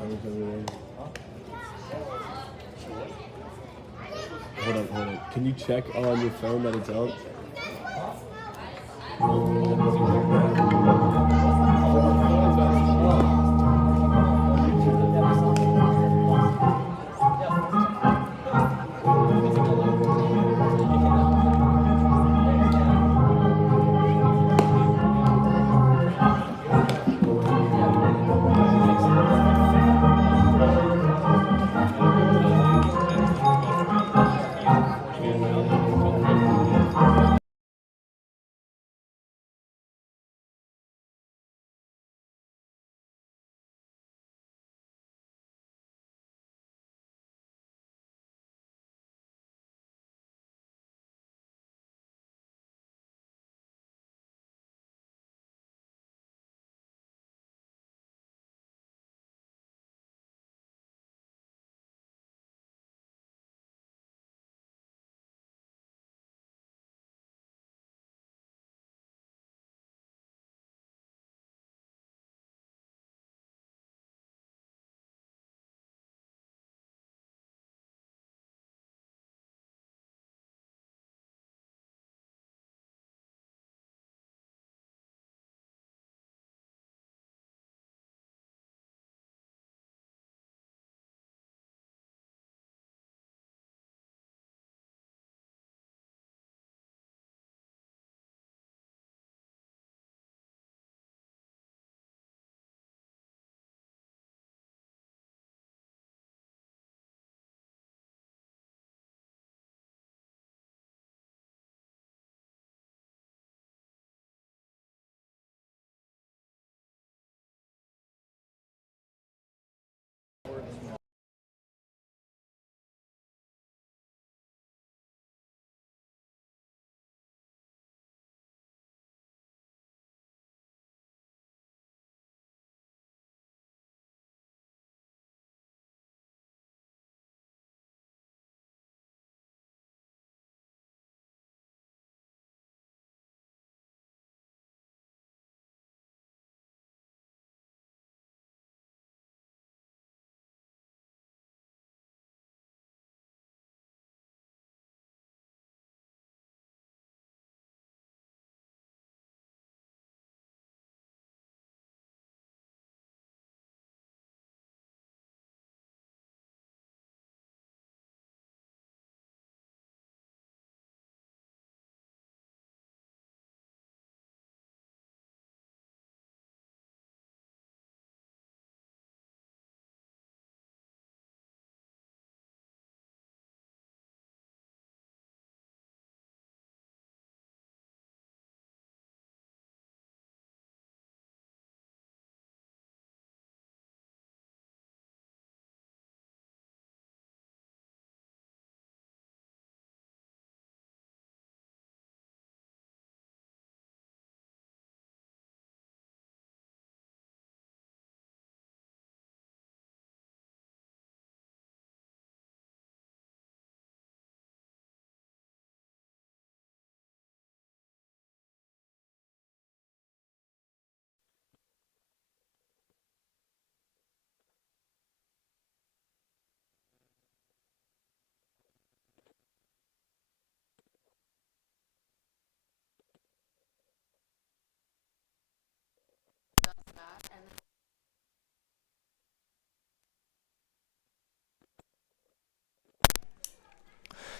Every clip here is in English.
Hold up. Can you check on your phone that it's out?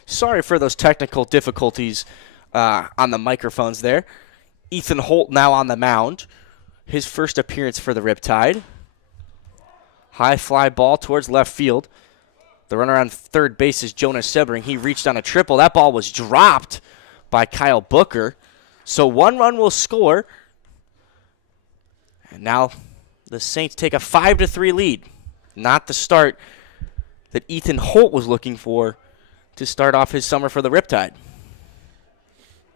Sorry for those technical difficulties on the microphones there. Ethan Holt now on the mound. His first appearance for the Riptide. High fly ball towards left field. The runner on third base is Jonas Sebring. He reached on a triple. That ball was dropped by Kyle Booker. So one run will score. And now the Saints take a 5-3 lead. Not the start that Ethan Holt was looking for to start off his summer for the Riptide.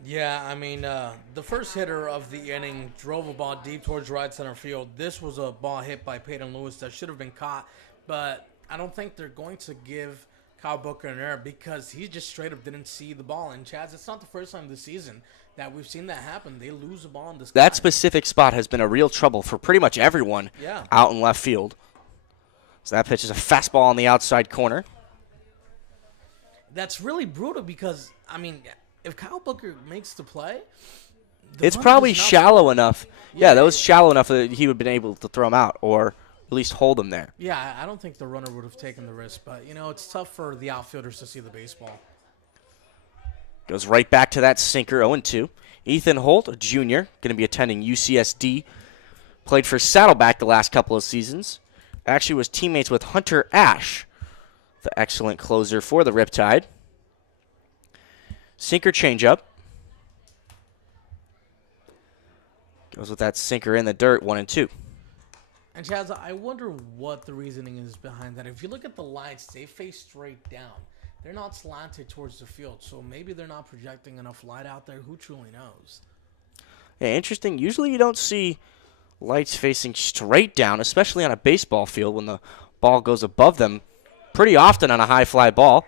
Yeah, I mean, the first hitter of the inning drove a ball deep towards right center field. This was a ball hit by Peyton Lewis that should have been caught, but I don't think they're going to give Kyle Booker an error because he just straight up didn't see the ball. And Chaz, it's not the first time this season that we've seen that happen. They lose a ball in the sky. That specific spot has been a real trouble for pretty much everyone out in left field. So that pitch is a fastball on the outside corner. That's really brutal because, I mean, if Kyle Booker makes the play, It's probably shallow enough. Yeah, that was shallow enough that he would have been able to throw him out or at least hold him there. Yeah, I don't think the runner would have taken the risk, but, it's tough for the outfielders to see the baseball. Goes right back to that sinker, 0-2. Ethan Holt, Jr., going to be attending UCSD. Played for Saddleback the last couple of seasons. Actually was teammates with Hunter Ash, the excellent closer for the Riptide. Sinker changeup. Goes with that sinker in the dirt, 1-2. And Chaz, I wonder what the reasoning is behind that. If you look at the lights, they face straight down. They're not slanted towards the field, so maybe they're not projecting enough light out there. Who truly knows? Yeah, interesting. Usually you don't see lights facing straight down, especially on a baseball field when the ball goes above them pretty often on a high fly ball.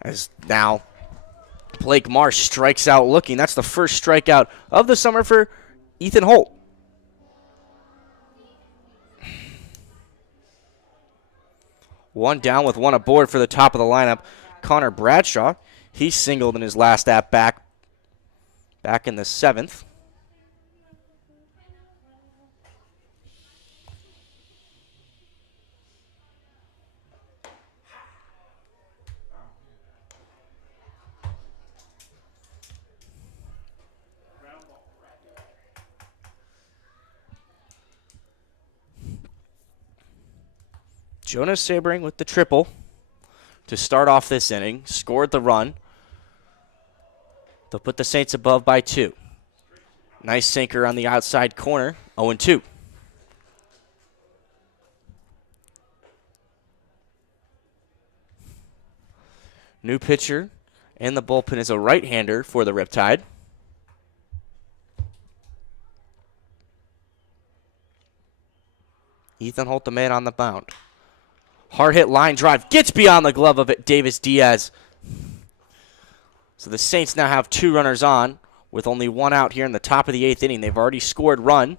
As now Blake Marsh strikes out looking. That's the first strikeout of the summer for Ethan Holt. One down with one aboard for the top of the lineup. Connor Bradshaw, he singled in his last at back in the 7th. Jonas Sabering with the triple to start off this inning. Scored the run. They'll put the Saints above by 2. Nice sinker on the outside corner. 0-2. New pitcher in the bullpen is a right-hander for the Riptide. Ethan Holt, the man on the mound. Hard hit line drive. Gets beyond the glove of it. Davis Diaz. So the Saints now have 2 runners on with only 1 out here in the top of the 8th inning. They've already scored run.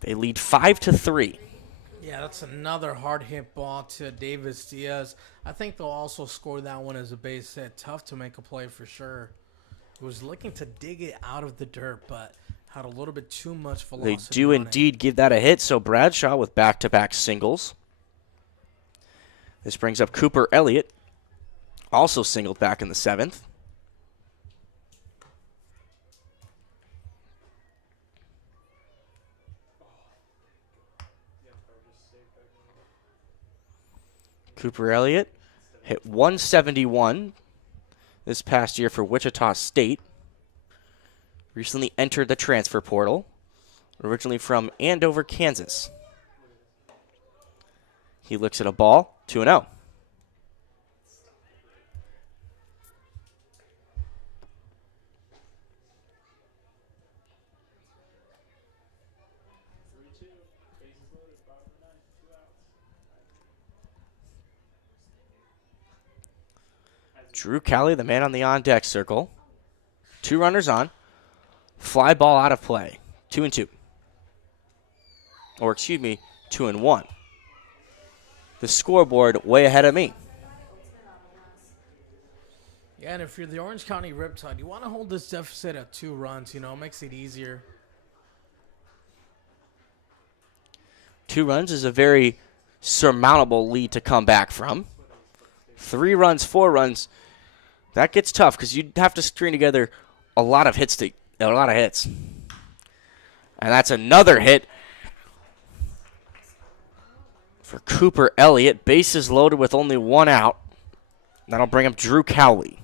They lead 5-3. Yeah, that's another hard hit ball to Davis Diaz. I think they'll also score that one as a base hit. Tough to make a play for sure. He was looking to dig it out of the dirt, but had a little bit too much velocity. They do indeed give that a hit, so Bradshaw with back-to-back singles. This brings up Cooper Elliott, also singled back in the 7th. Cooper Elliott hit 171 this past year for Wichita State. Recently entered the transfer portal, originally from Andover, Kansas. He looks at a ball, 2-0. Drew Cowley, the man on the on-deck circle. 2 runners on. Fly ball out of play. 2-2. Or, 2-1. The scoreboard way ahead of me. Yeah, and if you're the Orange County Riptide, you want to hold this deficit at 2 runs. It makes it easier. 2 runs is a very surmountable lead to come back from. 3 runs, 4 runs, that gets tough because you'd have to string together a lot of hits. And that's another hit for Cooper Elliott. Bases loaded with only 1 out. That'll bring up Drew Cowley.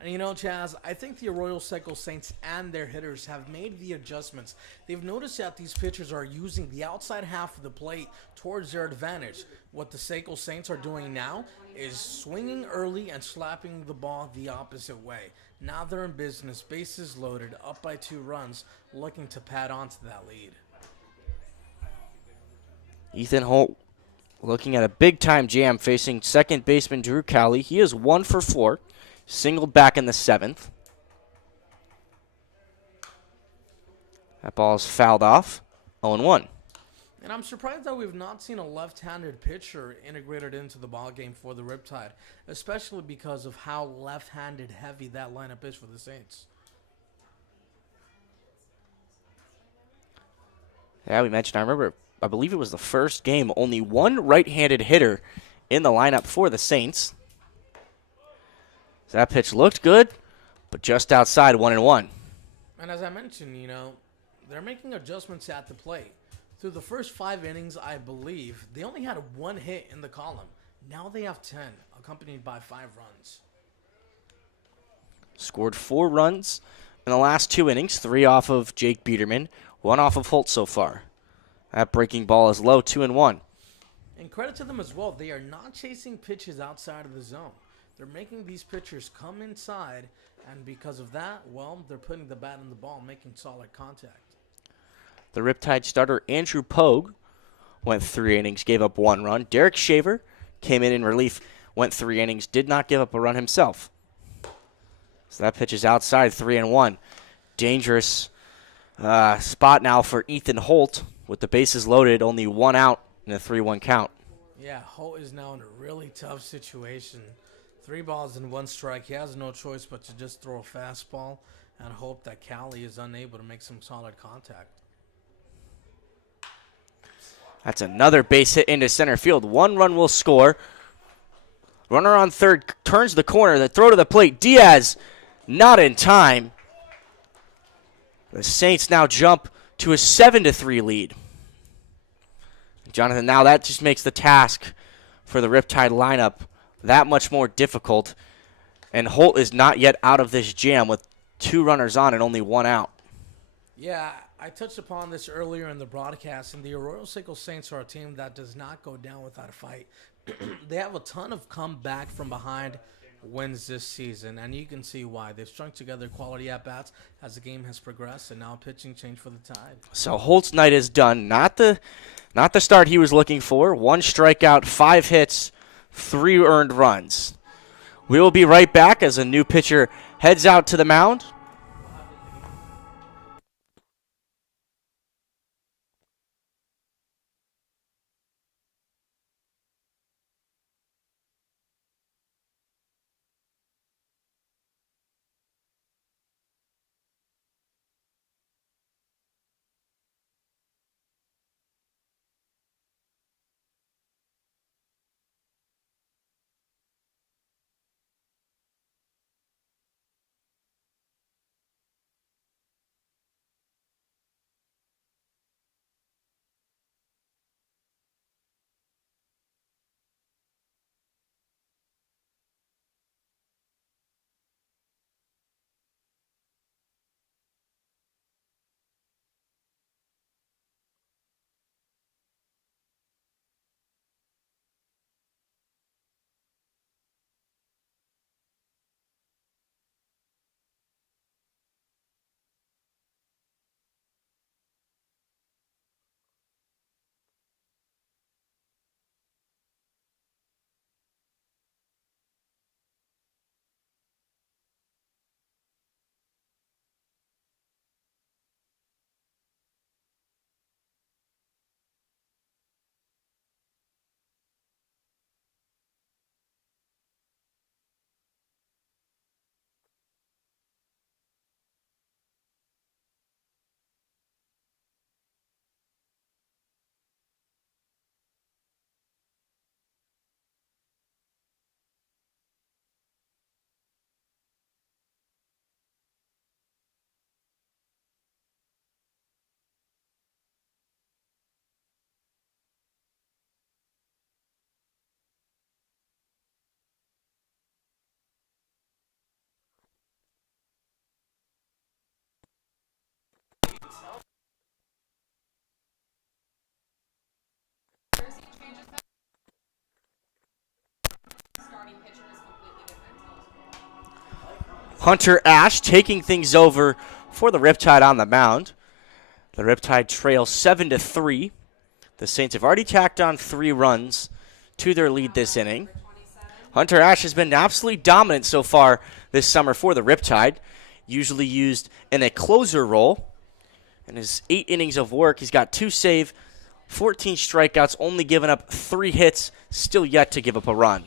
And Chaz, I think the Arroyo Seco Saints and their hitters have made the adjustments. They've noticed that these pitchers are using the outside half of the plate towards their advantage. What the Seco Saints are doing now is swinging early and slapping the ball the opposite way. Now they're in business, bases loaded, up by 2 runs, looking to pad onto that lead. Ethan Holt looking at a big-time jam facing second baseman Drew Cowley. He is 1 for 4. Singled back in the 7th. That ball is fouled off. 0-1. And I'm surprised that we've not seen a left-handed pitcher integrated into the ball game for the Riptide, especially because of how left-handed heavy that lineup is for the Saints. Yeah, we mentioned, I believe it was the first game, only one right-handed hitter in the lineup for the Saints. So that pitch looked good, but just outside 1-1. And as I mentioned, they're making adjustments at the plate. Through the first 5 innings, I believe, they only had 1 hit in the column. Now they have 10, accompanied by 5 runs. Scored 4 runs in the last 2 innings, 3 off of Jake Biederman, 1 off of Holt so far. That breaking ball is low, 2-1. And credit to them as well, they are not chasing pitches outside of the zone. They're making these pitchers come inside, and because of that, well, they're putting the bat in the ball, making solid contact. The Riptide starter, Andrew Pogue, went 3 innings, gave up 1 run. Derek Shaver came in relief, went 3 innings, did not give up a run himself. So that pitch is outside, 3-1. Dangerous spot now for Ethan Holt with the bases loaded, only 1 out in a 3-1 count. Yeah, Holt is now in a really tough situation. 3 balls and 1 strike. He has no choice but to just throw a fastball and hope that Callie is unable to make some solid contact. That's another base hit into center field. 1 run will score. Runner on third turns the corner. The throw to the plate. Diaz not in time. The Saints now jump to a 7-3 lead. Jonathan, now that just makes the task for the Riptide lineup that much more difficult. And Holt is not yet out of this jam with 2 runners on and only 1 out. Yeah, I touched upon this earlier in the broadcast, and the Arroyo Seco Saints are a team that does not go down without a fight. They have a ton of comeback from behind wins this season, and you can see why. They've strung together quality at-bats as the game has progressed, and now pitching change for the Tide. So Holt's night is done. Not the start he was looking for. 1 strikeout, 5 hits, 3 earned runs. We will be right back as a new pitcher heads out to the mound. Hunter Ash taking things over for the Riptide on the mound. The Riptide trail 7-3. The Saints have already tacked on 3 runs to their lead this inning. Hunter Ash has been absolutely dominant so far this summer for the Riptide, usually used in a closer role. In his 8 innings of work, he's got 2 save, 14 strikeouts, only given up 3 hits, still yet to give up a run.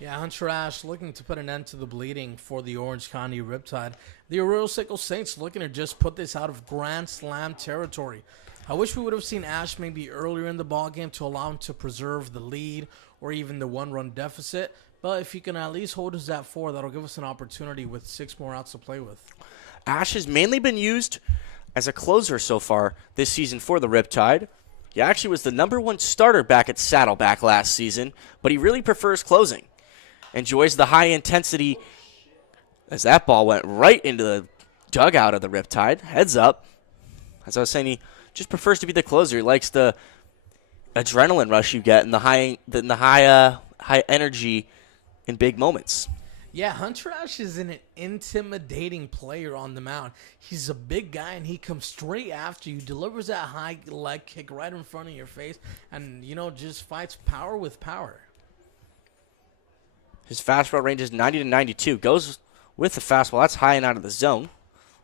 Yeah, Hunter Ash looking to put an end to the bleeding for the Orange County Riptide. The Arroyo Seco Saints looking to just put this out of Grand Slam territory. I wish we would have seen Ash maybe earlier in the ballgame to allow him to preserve the lead or even the 1-run deficit. But if he can at least hold us at 4, that'll give us an opportunity with 6 more outs to play with. Ash has mainly been used as a closer so far this season for the Riptide. He actually was the #1 starter back at Saddleback last season, but he really prefers closing. Enjoys the high intensity as that ball went right into the dugout of the Riptide. Heads up. As I was saying, he just prefers to be the closer. He likes the adrenaline rush you get and the high energy in big moments. Yeah, Hunter Ash is an intimidating player on the mound. He's a big guy, and he comes straight after you, delivers that high leg kick right in front of your face, and, just fights power with power. His fastball range is 90 to 92. Goes with the fastball. That's high and out of the zone.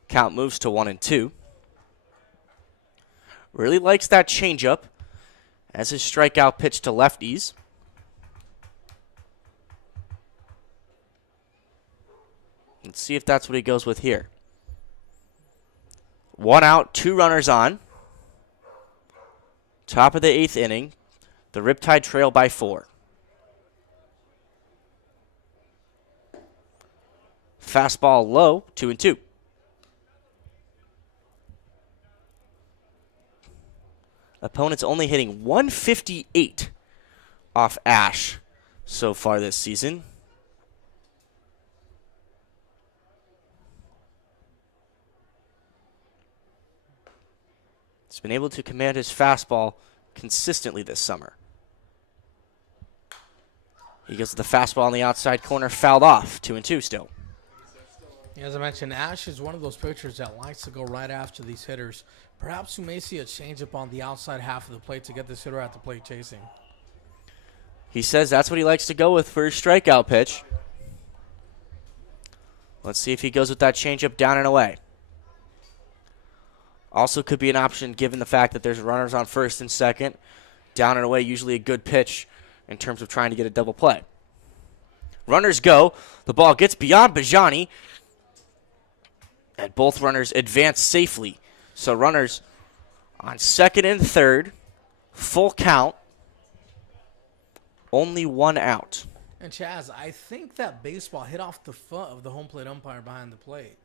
Count moves to 1-2. Really likes that changeup as his strikeout pitch to lefties. Let's see if that's what he goes with here. 1 out, 2 runners on. Top of the 8th inning. The Riptide trail by 4. Fastball low, 2-2. Opponents only hitting 158 off Ash so far this season. He's been able to command his fastball consistently this summer. He goes to the fastball on the outside corner, fouled off, 2-2 still. As I mentioned, Ash is one of those pitchers that likes to go right after these hitters. Perhaps we may see a changeup on the outside half of the plate to get this hitter at the plate chasing. He says that's what he likes to go with for his strikeout pitch. Let's see if he goes with that changeup down and away. Also could be an option given the fact that there's runners on first and second. Down and away, usually a good pitch in terms of trying to get a double play. Runners go. The ball gets beyond Bajani. And both runners advance safely. So runners on second and third. Full count. Only 1 out. And Chaz, I think that baseball hit off the foot of the home plate umpire behind the plate.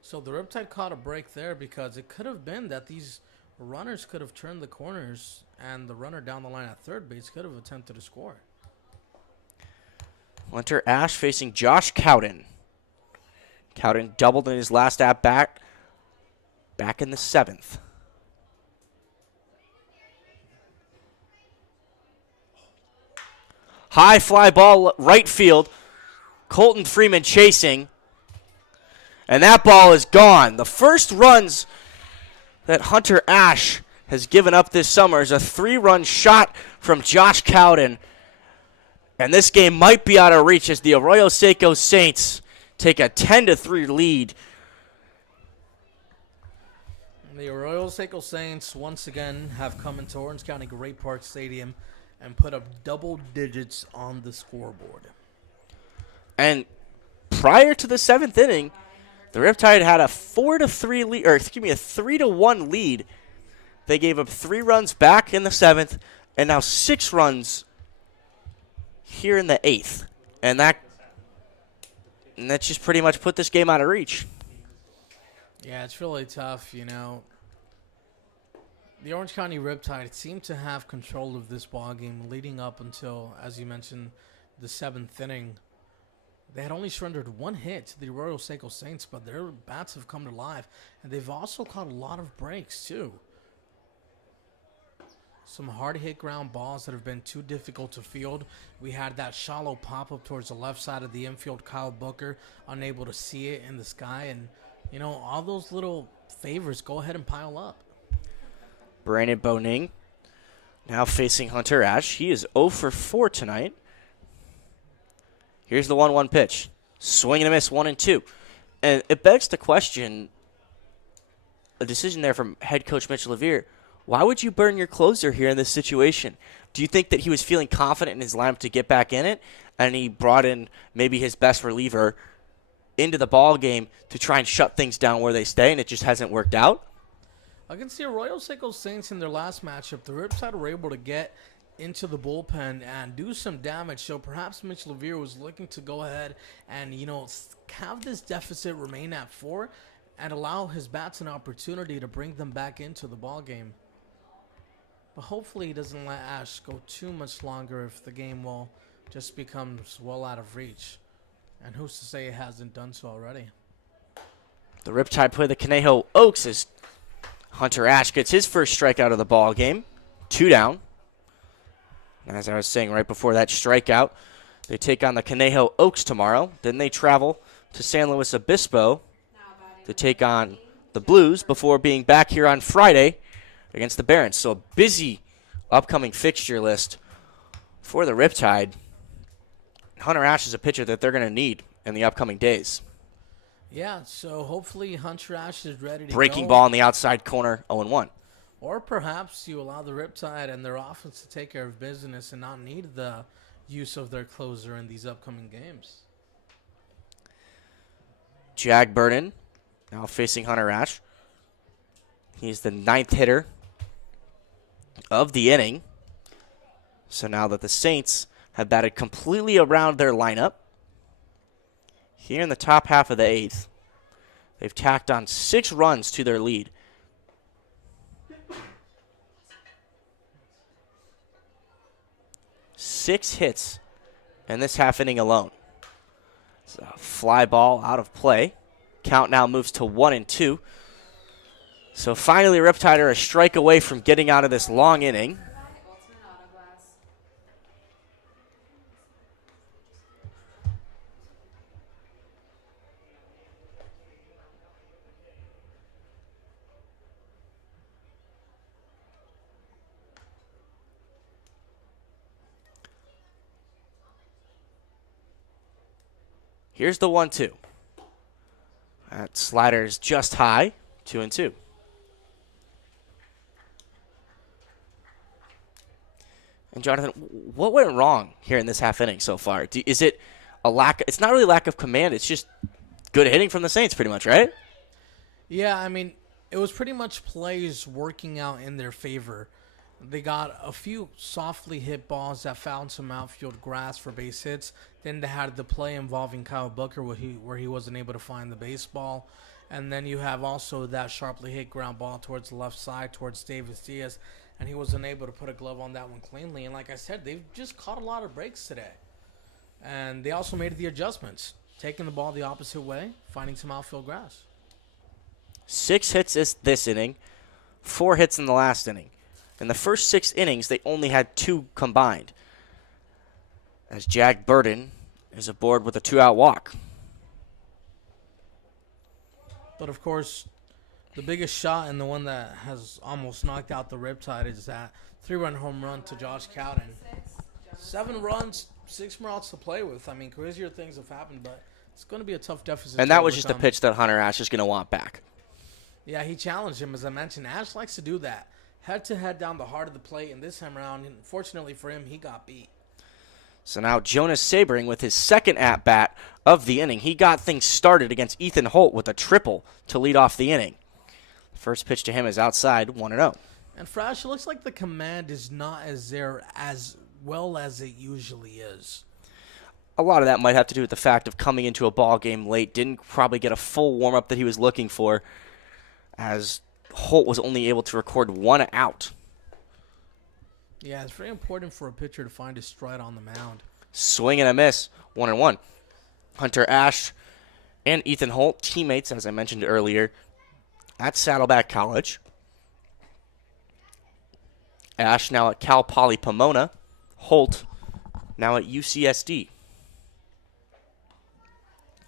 So the Riptide caught a break there because it could have been that these runners could have turned the corners and the runner down the line at third base could have attempted to score. Hunter Ash facing Josh Cowden. Cowden doubled in his last at bat back in the 7th. High fly ball right field. Colton Freeman chasing. And that ball is gone. The first runs that Hunter Ash has given up this summer is a 3-run shot from Josh Cowden. And this game might be out of reach as the Arroyo Seco Saints take a 10-3 lead. The Arroyo Seco Saints once again have come into Orange County Great Park Stadium and put up double digits on the scoreboard. And prior to the 7th inning, the Riptide had a 4-3 lead, or excuse me, a 3-1 lead. They gave up 3 runs back in the 7th, and now 6 runs here in the 8th. And that just pretty much put this game out of reach. Yeah, it's really tough, The Orange County Riptide seemed to have control of this ball game leading up until, as you mentioned, the 7th inning. They had only surrendered 1 hit to the Arroyo Seco Saints, but their bats have come to life, and they've also caught a lot of breaks too. Some hard-hit ground balls that have been too difficult to field. We had that shallow pop-up towards the left side of the infield. Kyle Booker unable to see it in the sky. And, all those little favors go ahead and pile up. Brandon Boning now facing Hunter Ash. He is 0 for 4 tonight. Here's the 1-1 pitch. Swing and a miss, 1-2. And it begs the question, a decision there from head coach Mitch Levere. Why would you burn your closer here in this situation? Do you think that he was feeling confident in his lineup to get back in it, and he brought in maybe his best reliever into the ball game to try and shut things down where they stay, and it just hasn't worked out? Against the Arroyo Seco Saints in their last matchup, the Riptide were able to get into the bullpen and do some damage. So perhaps Mitch Levere was looking to go ahead and, have this deficit remain at 4 and allow his bats an opportunity to bring them back into the ball game. But hopefully he doesn't let Ash go too much longer if the game just becomes well out of reach. And who's to say it hasn't done so already? The Riptide play the Conejo Oaks as Hunter Ash gets his first strikeout of the ball game. 2 down. And as I was saying right before that strikeout, they take on the Conejo Oaks tomorrow. Then they travel to San Luis Obispo to take on the Blues before being back here on Friday against the Barons. So a busy upcoming fixture list for the Riptide. Hunter Ash is a pitcher that they're going to need in the upcoming days. Yeah, so hopefully Hunter Ash is ready to Breaking go. ball in the outside corner, 0-1. Or perhaps you allow the Riptide and their offense to take care of business and not need the use of their closer in these upcoming games. Jag Burden now facing Hunter Ash. He's the 9th hitter of the inning. So now that the Saints have batted completely around their lineup, here in the top half of the 8th, they've tacked on 6 runs to their lead. Six hits in this half inning alone. It's a fly ball out of play. Count now moves to 1-2. So finally, Riptide are a strike away from getting out of this long inning. Here's the 1-2. That slider is just high, 2-2. And Jonathan, what went wrong here in this half inning so far? Is it a lack? It's not really lack of command. It's just good hitting from the Saints, pretty much, right? Yeah, I mean, it was pretty much plays working out in their favor. They got a few softly hit balls that found some outfield grass for base hits. Then they had the play involving Kyle Booker where he wasn't able to find the baseball. And then you have also that sharply hit ground ball towards the left side, towards Davis Diaz. And he was unable to put a glove on that one cleanly. And like I said, they've just caught a lot of breaks today. And they also made the adjustments, taking the ball the opposite way, finding some outfield grass. 6 hits this inning, 4 hits in the last inning. In the first 6 innings, they only had 2 combined, as Jag Burden is aboard with a 2-out walk. But, of course, the biggest shot and the one that has almost knocked out the Riptide is that 3-run home run to Josh Cowden. 7 runs, 6 more outs to play with. I mean, crazier things have happened, but it's going to be a tough deficit. And that was just a pitch that Hunter Ash is going to want back. Yeah, he challenged him, as I mentioned. Ash likes to do that. Head-to-head down the heart of the plate, and this time around, unfortunately for him, he got beat. So now Jonas Sabering with his second at-bat of the inning. He got things started against Ethan Holt with a triple to lead off the inning. First pitch to him is outside, 1-0. And for Ash, it looks like the command is not as well as it usually is. A lot of that might have to do with the fact of coming into a ball game late. Didn't probably get a full warm-up that he was looking for, as Holt was only able to record 1 out. Yeah, it's very important for a pitcher to find his stride on the mound. Swing and a miss, 1-1. Hunter Ash and Ethan Holt, teammates, as I mentioned earlier, at Saddleback College. Ash now at Cal Poly Pomona. Holt now at UCSD.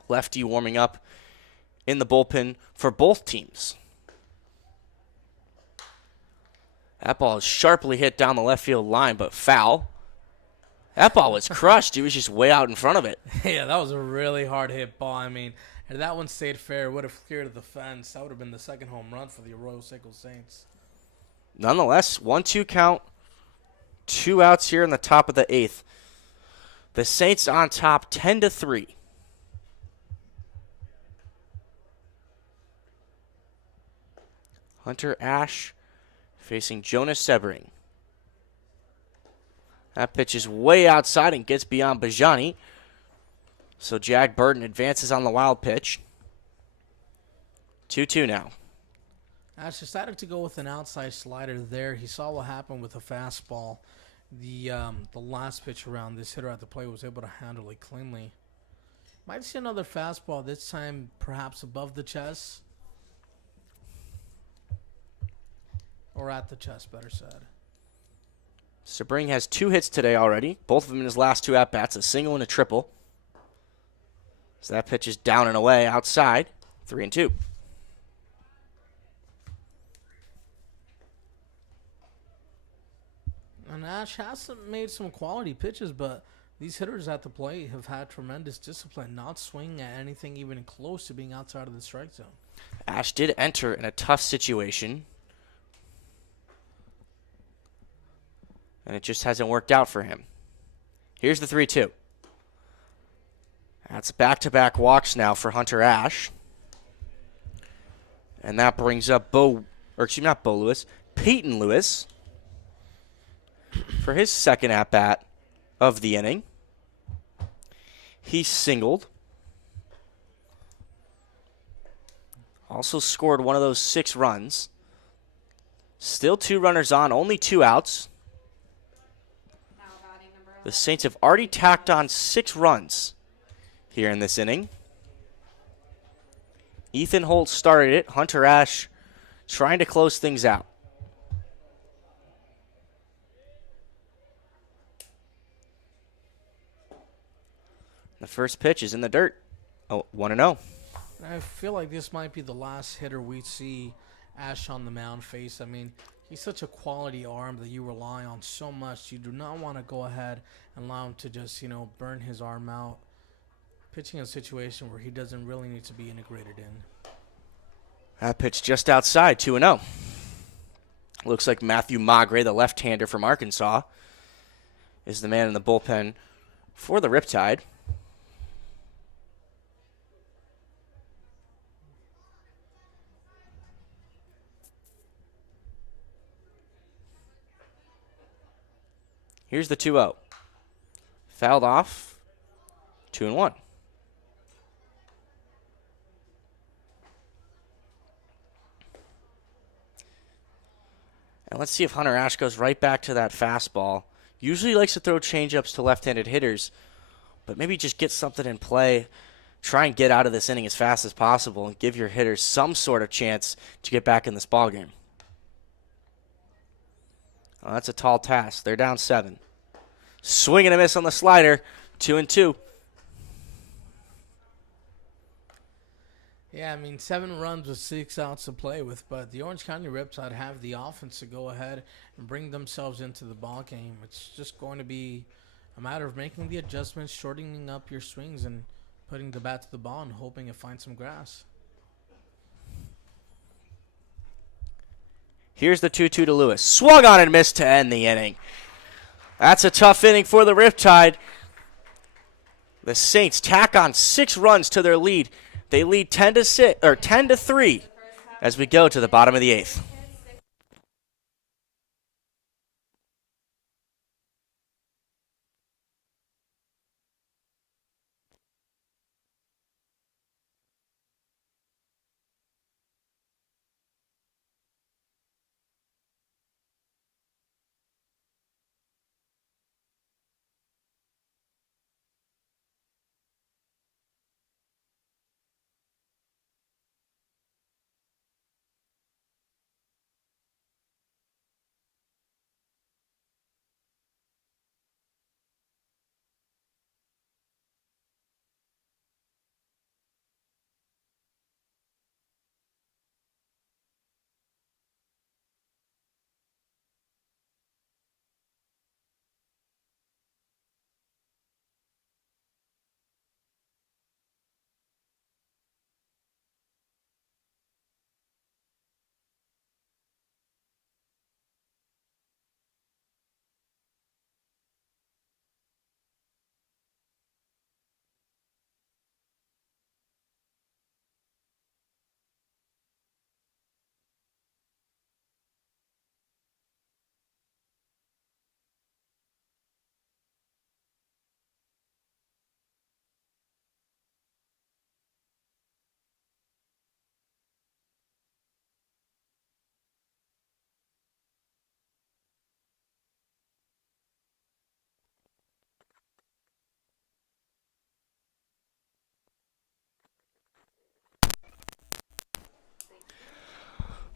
Lefty warming up in the bullpen for both teams. That ball is sharply hit down the left field line, but foul. That ball was crushed. He was just way out in front of it. Yeah, that was a really hard hit ball. I mean, if that one stayed fair, it would have cleared the fence. That would have been the second home run for the Arroyo Seco Saints. Nonetheless, 1-2 count. 2 outs here in the top of the 8th. The Saints on top 10-3. Hunter Ash facing Jonas Sebring. That pitch is way outside and gets beyond Bajani. So Jag Burton advances on the wild pitch. 2-2 now. Ash decided to go with an outside slider there. He saw what happened with a fastball. The last pitch around, this hitter at the plate was able to handle it cleanly. Might see another fastball, this time perhaps above the chest. Or at the chest, better said. Sebring has 2 hits today already, both of them in his last 2 at-bats, a single and a triple. So that pitch is down and away outside, 3-2. And Ash has made some quality pitches, but these hitters at the plate have had tremendous discipline, not swinging at anything even close to being outside of the strike zone. Ash did enter in a tough situation, and it just hasn't worked out for him. Here's the 3-2. That's back-to-back walks now for Hunter Ash. And that brings up Peyton Lewis for his second at-bat of the inning. He singled. Also scored one of those 6 runs. Still 2 runners on, only 2 outs. The Saints have already tacked on 6 runs here in this inning. Ethan Holt started it. Hunter Ash trying to close things out. The first pitch is in the dirt. 1-0. I feel like this might be the last hitter we see Ash on the mound face. I mean, he's such a quality arm that you rely on so much. You do not want to go ahead and allow him to just, burn his arm out. Pitching a situation where he doesn't really need to be integrated in. That pitch just outside, 2-0. Looks like Matthew Magre, the left-hander from Arkansas, is the man in the bullpen for the Riptide. Here's the 2-0. Fouled off. 2-1. And let's see if Hunter Ash goes right back to that fastball. Usually likes to throw changeups to left-handed hitters, but maybe just get something in play. Try and get out of this inning as fast as possible and give your hitters some sort of chance to get back in this ballgame. Oh, that's a tall task. They're down 7. Swing and a miss on the slider. 2-2. Yeah, 7 runs with 6 outs to play with, but the Orange County Riptide have the offense to go ahead and bring themselves into the ball game. It's just going to be a matter of making the adjustments, shortening up your swings, and putting the bat to the ball and hoping it finds some grass. Here's the 2-2 to Lewis. Swung on and missed to end the inning. That's a tough inning for the Riptide. The Saints tack on 6 runs to their lead. They lead 10-3 as we go to the bottom of the 8th.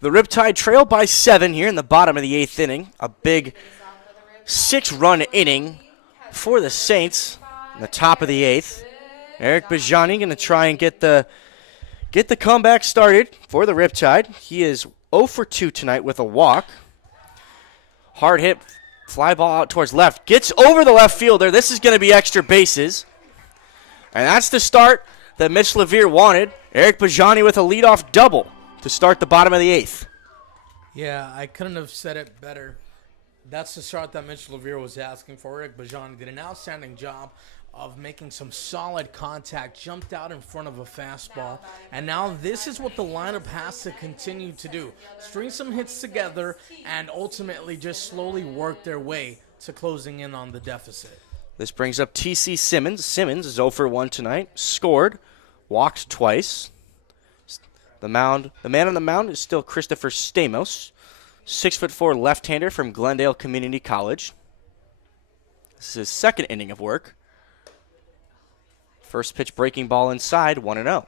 The Riptide trail by 7 here in the bottom of the 8th inning. A big 6-run inning for the Saints in the top of the 8th. Eric Bajani going to try and get the comeback started for the Riptide. He is 0 for 2 tonight with a walk. Hard hit, fly ball out towards left. Gets over the left fielder. This is going to be extra bases. And that's the start that Mitch Levere wanted. Eric Bajani with a leadoff double to start the bottom of the 8th. Yeah, I couldn't have said it better. That's the start that Mitch Levere was asking for. Eric Bajani did an outstanding job of making some solid contact, jumped out in front of a fastball, and now this is what the lineup has to continue to do. String some hits together and ultimately just slowly work their way to closing in on the deficit. This brings up T.C. Simmons. Simmons is 0 for 1 tonight, scored, walked twice. The man on the mound is still Christopher Stamos, 6'4" left-hander from Glendale Community College. This is his second inning of work. First pitch breaking ball inside, 1-0.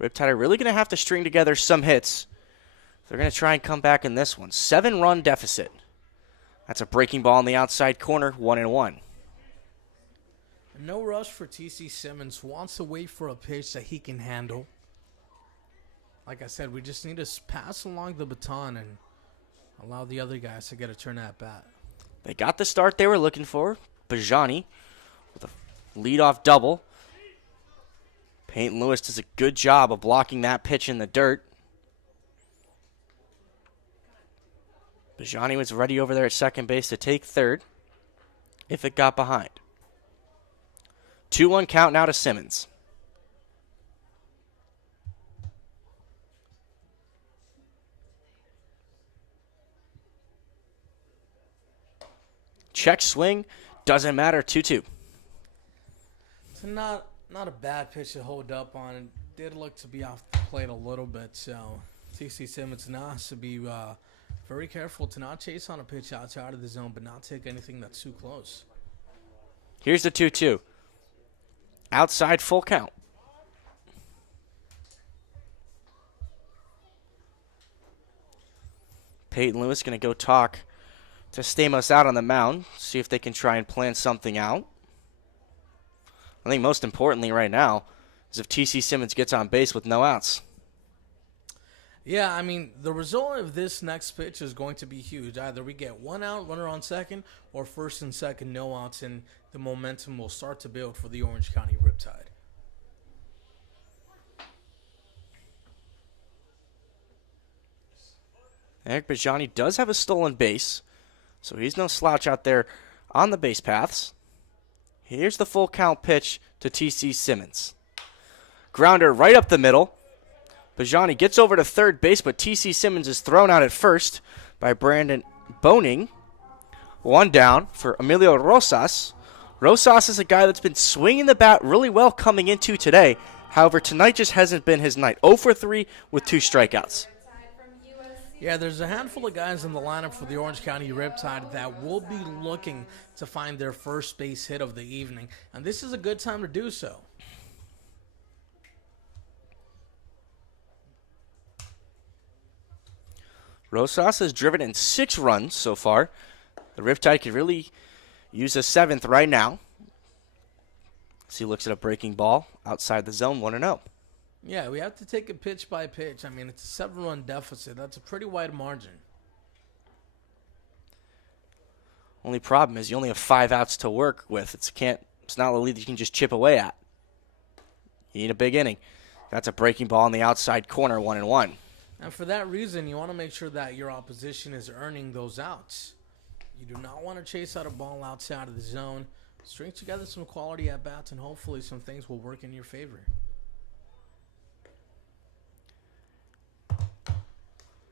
Riptide are really going to have to string together some hits. They're going to try and come back in this one. 7-run deficit. That's a breaking ball in the outside corner, 1-1. No rush for T.C. Simmons. Wants to wait for a pitch that he can handle. Like I said, we just need to pass along the baton and allow the other guys to get a turn at bat. They got the start they were looking for. Bajani with a leadoff double. Peyton Lewis does a good job of blocking that pitch in the dirt. Bajani was ready over there at second base to take third if it got behind. 2-1 count now to Simmons. Check swing, doesn't matter, 2-2. It's not a bad pitch to hold up on. It did look to be off the plate a little bit, so T.C. Simmons now has to be very careful to not chase on a pitch outside of the zone, but not take anything that's too close. Here's the 2-2. Outside full count. Peyton Lewis going to go talk to Stamos out on the mound, see if they can try and plan something out. I think most importantly right now is if T.C. Simmons gets on base with no outs. Yeah, I mean, the result of this next pitch is going to be huge. Either we get 1 out, runner on second, or first and second, no outs, and the momentum will start to build for the Orange County Riptide. Eric Bajani does have a stolen base, so he's no slouch out there on the base paths. Here's the full count pitch to T.C. Simmons. Grounder right up the middle. Bajani gets over to third base, but T.C. Simmons is thrown out at first by Brandon Boning. 1 down for Emilio Rosas. Rosas is a guy that's been swinging the bat really well coming into today. However, tonight just hasn't been his night. 0 for 3 with 2 strikeouts. Yeah, there's a handful of guys in the lineup for the Orange County Riptide that will be looking to find their first base hit of the evening, and this is a good time to do so. Rosas has driven in 6 runs so far. The Riptide could really use a 7th right now. So he looks at a breaking ball outside the zone, 1-0. Yeah, we have to take it pitch by pitch. I mean, it's a 7-run deficit. That's a pretty wide margin. Only problem is you only have 5 outs to work with. It's not a lead that you can just chip away at. You need a big inning. That's a breaking ball in the outside corner, 1-1. And for that reason, you want to make sure that your opposition is earning those outs. You do not want to chase out a ball outside of the zone. String together some quality at-bats, and hopefully some things will work in your favor.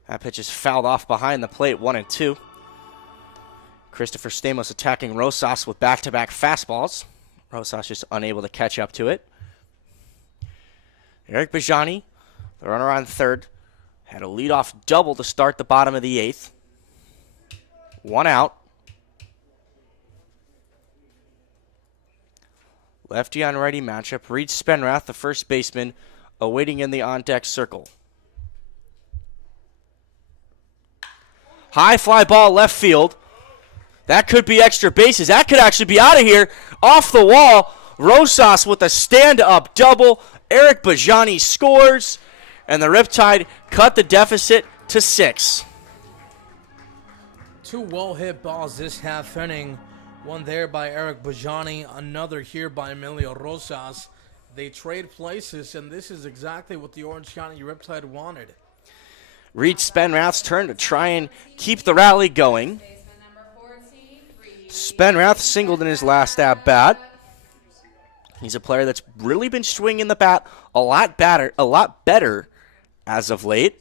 That pitch is fouled off behind the plate, 1-2. Christopher Stamos attacking Rosas with back-to-back fastballs. Rosas just unable to catch up to it. Eric Bajani, the runner on third, had a leadoff double to start the bottom of the 8th. 1 out. Lefty on righty matchup. Reed Spenrath, the first baseman, awaiting in the on-deck circle. High fly ball left field. That could be extra bases. That could actually be out of here. Off the wall. Rosas with a stand-up double. Eric Bajani scores. And the Riptide cut the deficit to 6. 2 well-hit balls this half inning. One there by Eric Bajani, another here by Emilio Rosas. They trade places, and this is exactly what the Orange County Riptide wanted. Reed Spenrath's turn to try and keep the rally going. Spenrath singled in his last at-bat. He's a player that's really been swinging the bat a lot better as of late.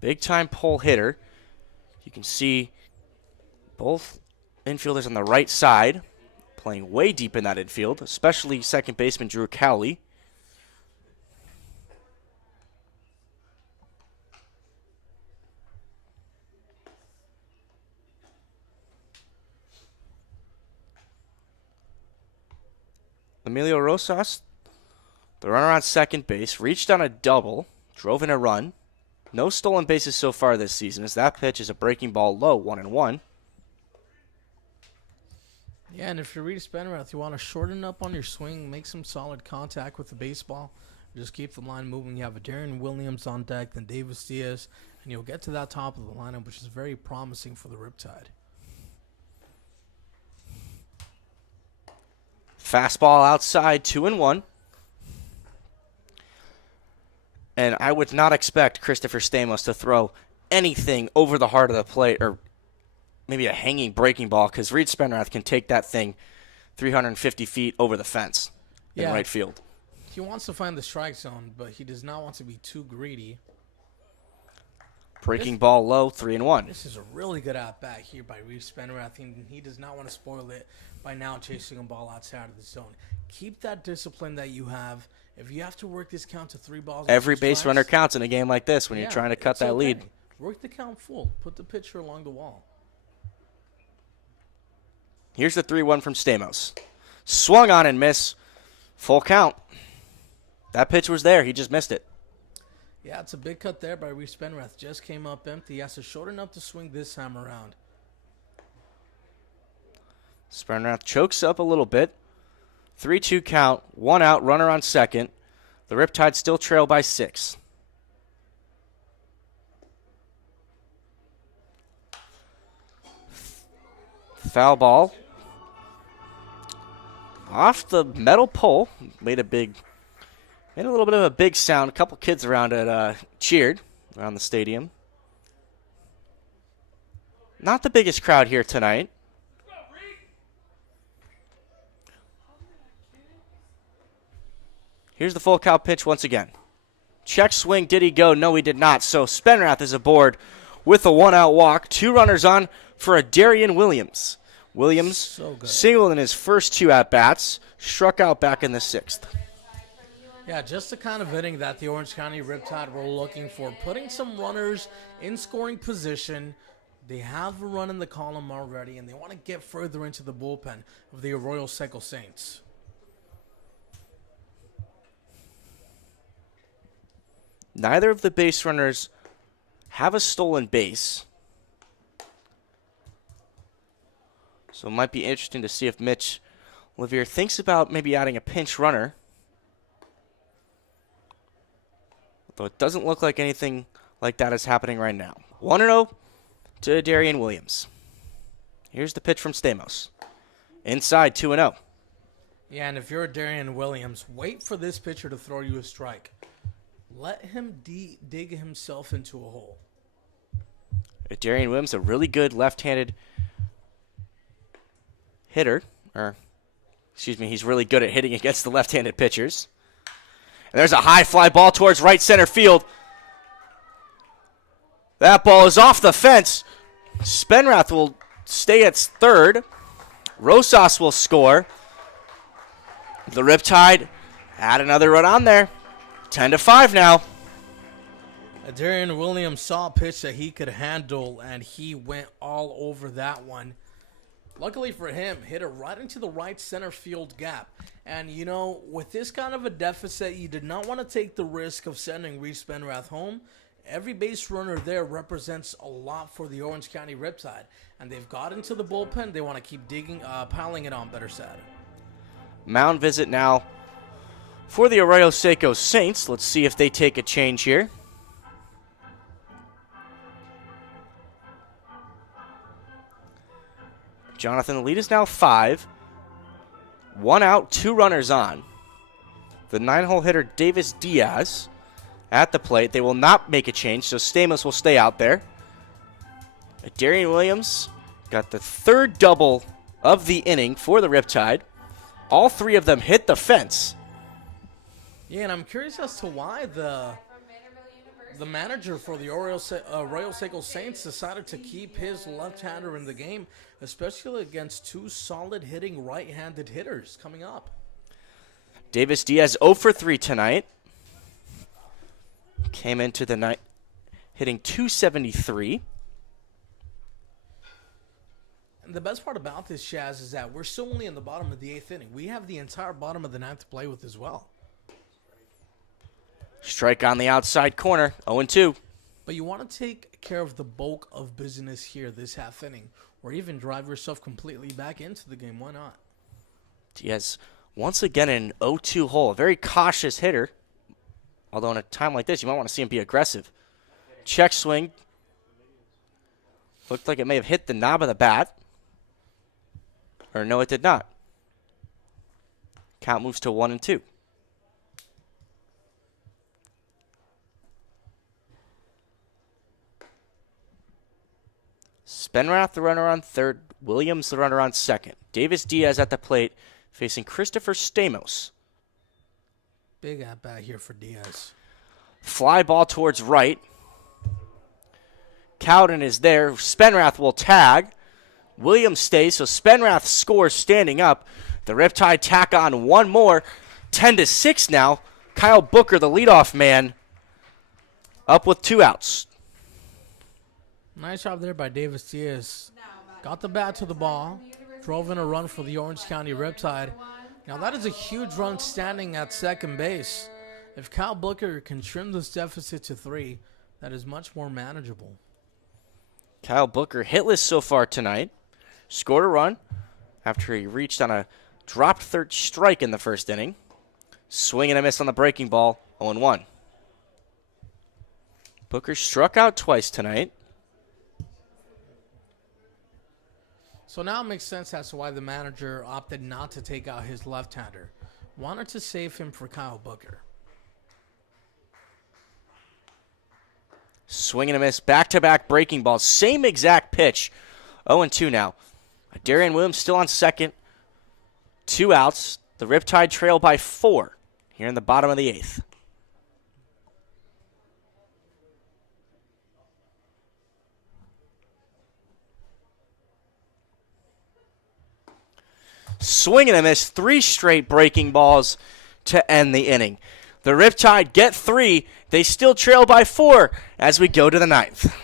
Big-time pole hitter. You can see both infielders on the right side playing way deep in that infield, especially second baseman Drew Cowley. Emilio Rosas, the runner on second base, reached on a double, drove in a run. No stolen bases so far this season, as that pitch is a breaking ball low, 1-1. Yeah, and if you're Reed Spenrath, you want to shorten up on your swing, make some solid contact with the baseball, just keep the line moving. You have a Darren Williams on deck, then Davis Diaz, and you'll get to that top of the lineup, which is very promising for the Riptide. Fastball outside, 2-1. And I would not expect Christopher Stamos to throw anything over the heart of the plate, or maybe a hanging breaking ball, because Reed Spenrath can take that thing 350 feet over the fence in right field. He wants to find the strike zone, but he does not want to be too greedy. Breaking ball low, 3-1. This is a really good at-bat here by Reed Spenrath. He does not want to spoil it by now chasing a ball outside of the zone. Keep that discipline that you have. If you have to work this count to 3 balls, every base runner counts in a game like this when you're trying to cut that lead. Work the count full. Put the pitcher along the wall. Here's the 3-1 from Stamos. Swung on and miss. Full count. That pitch was there. He just missed it. Yeah, it's a big cut there by Reed Spenrath. Just came up empty. He has to shorten up the swing this time around. Spenrath chokes up a little bit. 3-2 count. 1 out. Runner on second. The Riptide still trail by 6. Foul ball. Off the metal pole. Made a little bit of a big sound. A couple kids around it cheered around the stadium. Not the biggest crowd here tonight. Here's the full count pitch once again. Check swing. Did he go? No, he did not. So Spenrath is aboard with a 1-out walk. 2 runners on for a Darian Williams. Williams singled in his first 2 at-bats. Struck out back in the 6th. Yeah, just the kind of inning that the Orange County Riptide were looking for. Putting some runners in scoring position. They have a run in the column already, and they want to get further into the bullpen of the Arroyo Seco Saints. Neither of the base runners have a stolen base. So it might be interesting to see if Mitch Lavier thinks about maybe adding a pinch runner. Though it doesn't look like anything like that is happening right now. 1-0 to Darian Williams. Here's the pitch from Stamos. Inside, 2-0. Yeah, and if you're Darian Williams, wait for this pitcher to throw you a strike. Let him dig himself into a hole. Darian Williams, a really good left-handed hitter. He's really good at hitting against the left-handed pitchers. And there's a high fly ball towards right center field. That ball is off the fence. Spenrath will stay at third. Rosas will score. The Riptide add another run on there. 10-5 now. Darian Williams saw a pitch that he could handle, and he went all over that one. Luckily for him, hit it right into the right center field gap. And, you know, with this kind of a deficit, you did not want to take the risk of sending Reese Benrath home. Every base runner there represents a lot for the Orange County Riptide. And they've got into the bullpen. They want to keep digging, piling it on, better said. Mound visit now for the Arroyo Seco Saints. Let's see if they take a change here. Jonathan, the lead is now 5. 1 out, 2 runners on. The 9-hole hitter Davis Diaz at the plate. They will not make a change, so Stamos will stay out there. Darian Williams got the 3rd double of the inning for the Riptide. All 3 of them hit the fence. Yeah, and I'm curious as to why the manager for the Arroyo Seco Saints decided to keep his left-hander in the game, especially against 2 solid hitting right-handed hitters coming up. Davis Diaz 0 for 3 tonight. Came into the night hitting .273. And the best part about this, Shaz, is that we're still only in the bottom of the 8th inning. We have the entire bottom of the 9th to play with as well. Strike on the outside corner, 0-2. But you want to take care of the bulk of business here this half inning, or even drive yourself completely back into the game. Why not? Diaz once again in an 0-2 hole. A very cautious hitter. Although in a time like this, you might want to see him be aggressive. Check swing. Looked like it may have hit the knob of the bat. Or no, it did not. Count moves to 1-2. Spenrath, the runner on 3rd. Williams, the runner on 2nd. Davis Diaz at the plate, facing Christopher Stamos. Big at-bat here for Diaz. Fly ball towards right. Cowden is there. Spenrath will tag. Williams stays, so Spenrath scores standing up. The Riptide tack on 1 more. 10-6 now. Kyle Booker, the leadoff man, up with 2 outs. Nice job there by Davis Diaz. Got the bat to the ball. Drove in a run for the Orange County Riptide. Now that is a huge run standing at second base. If Kyle Booker can trim this deficit to 3, that is much more manageable. Kyle Booker hitless so far tonight. Scored a run after he reached on a dropped 3rd strike in the 1st inning. Swing and a miss on the breaking ball, 0-1. Booker struck out twice tonight. So now it makes sense as to why the manager opted not to take out his left-hander. Wanted to save him for Kyle Booker. Swing and a miss, back-to-back breaking balls. Same exact pitch. 0-2 now. Darian Williams still on 2nd. 2 outs. The Riptide trail by 4 here in the bottom of the 8th. Swing and a miss, 3 straight breaking balls to end the inning. The Riptide get 3. They still trail by 4 as we go to the 9th.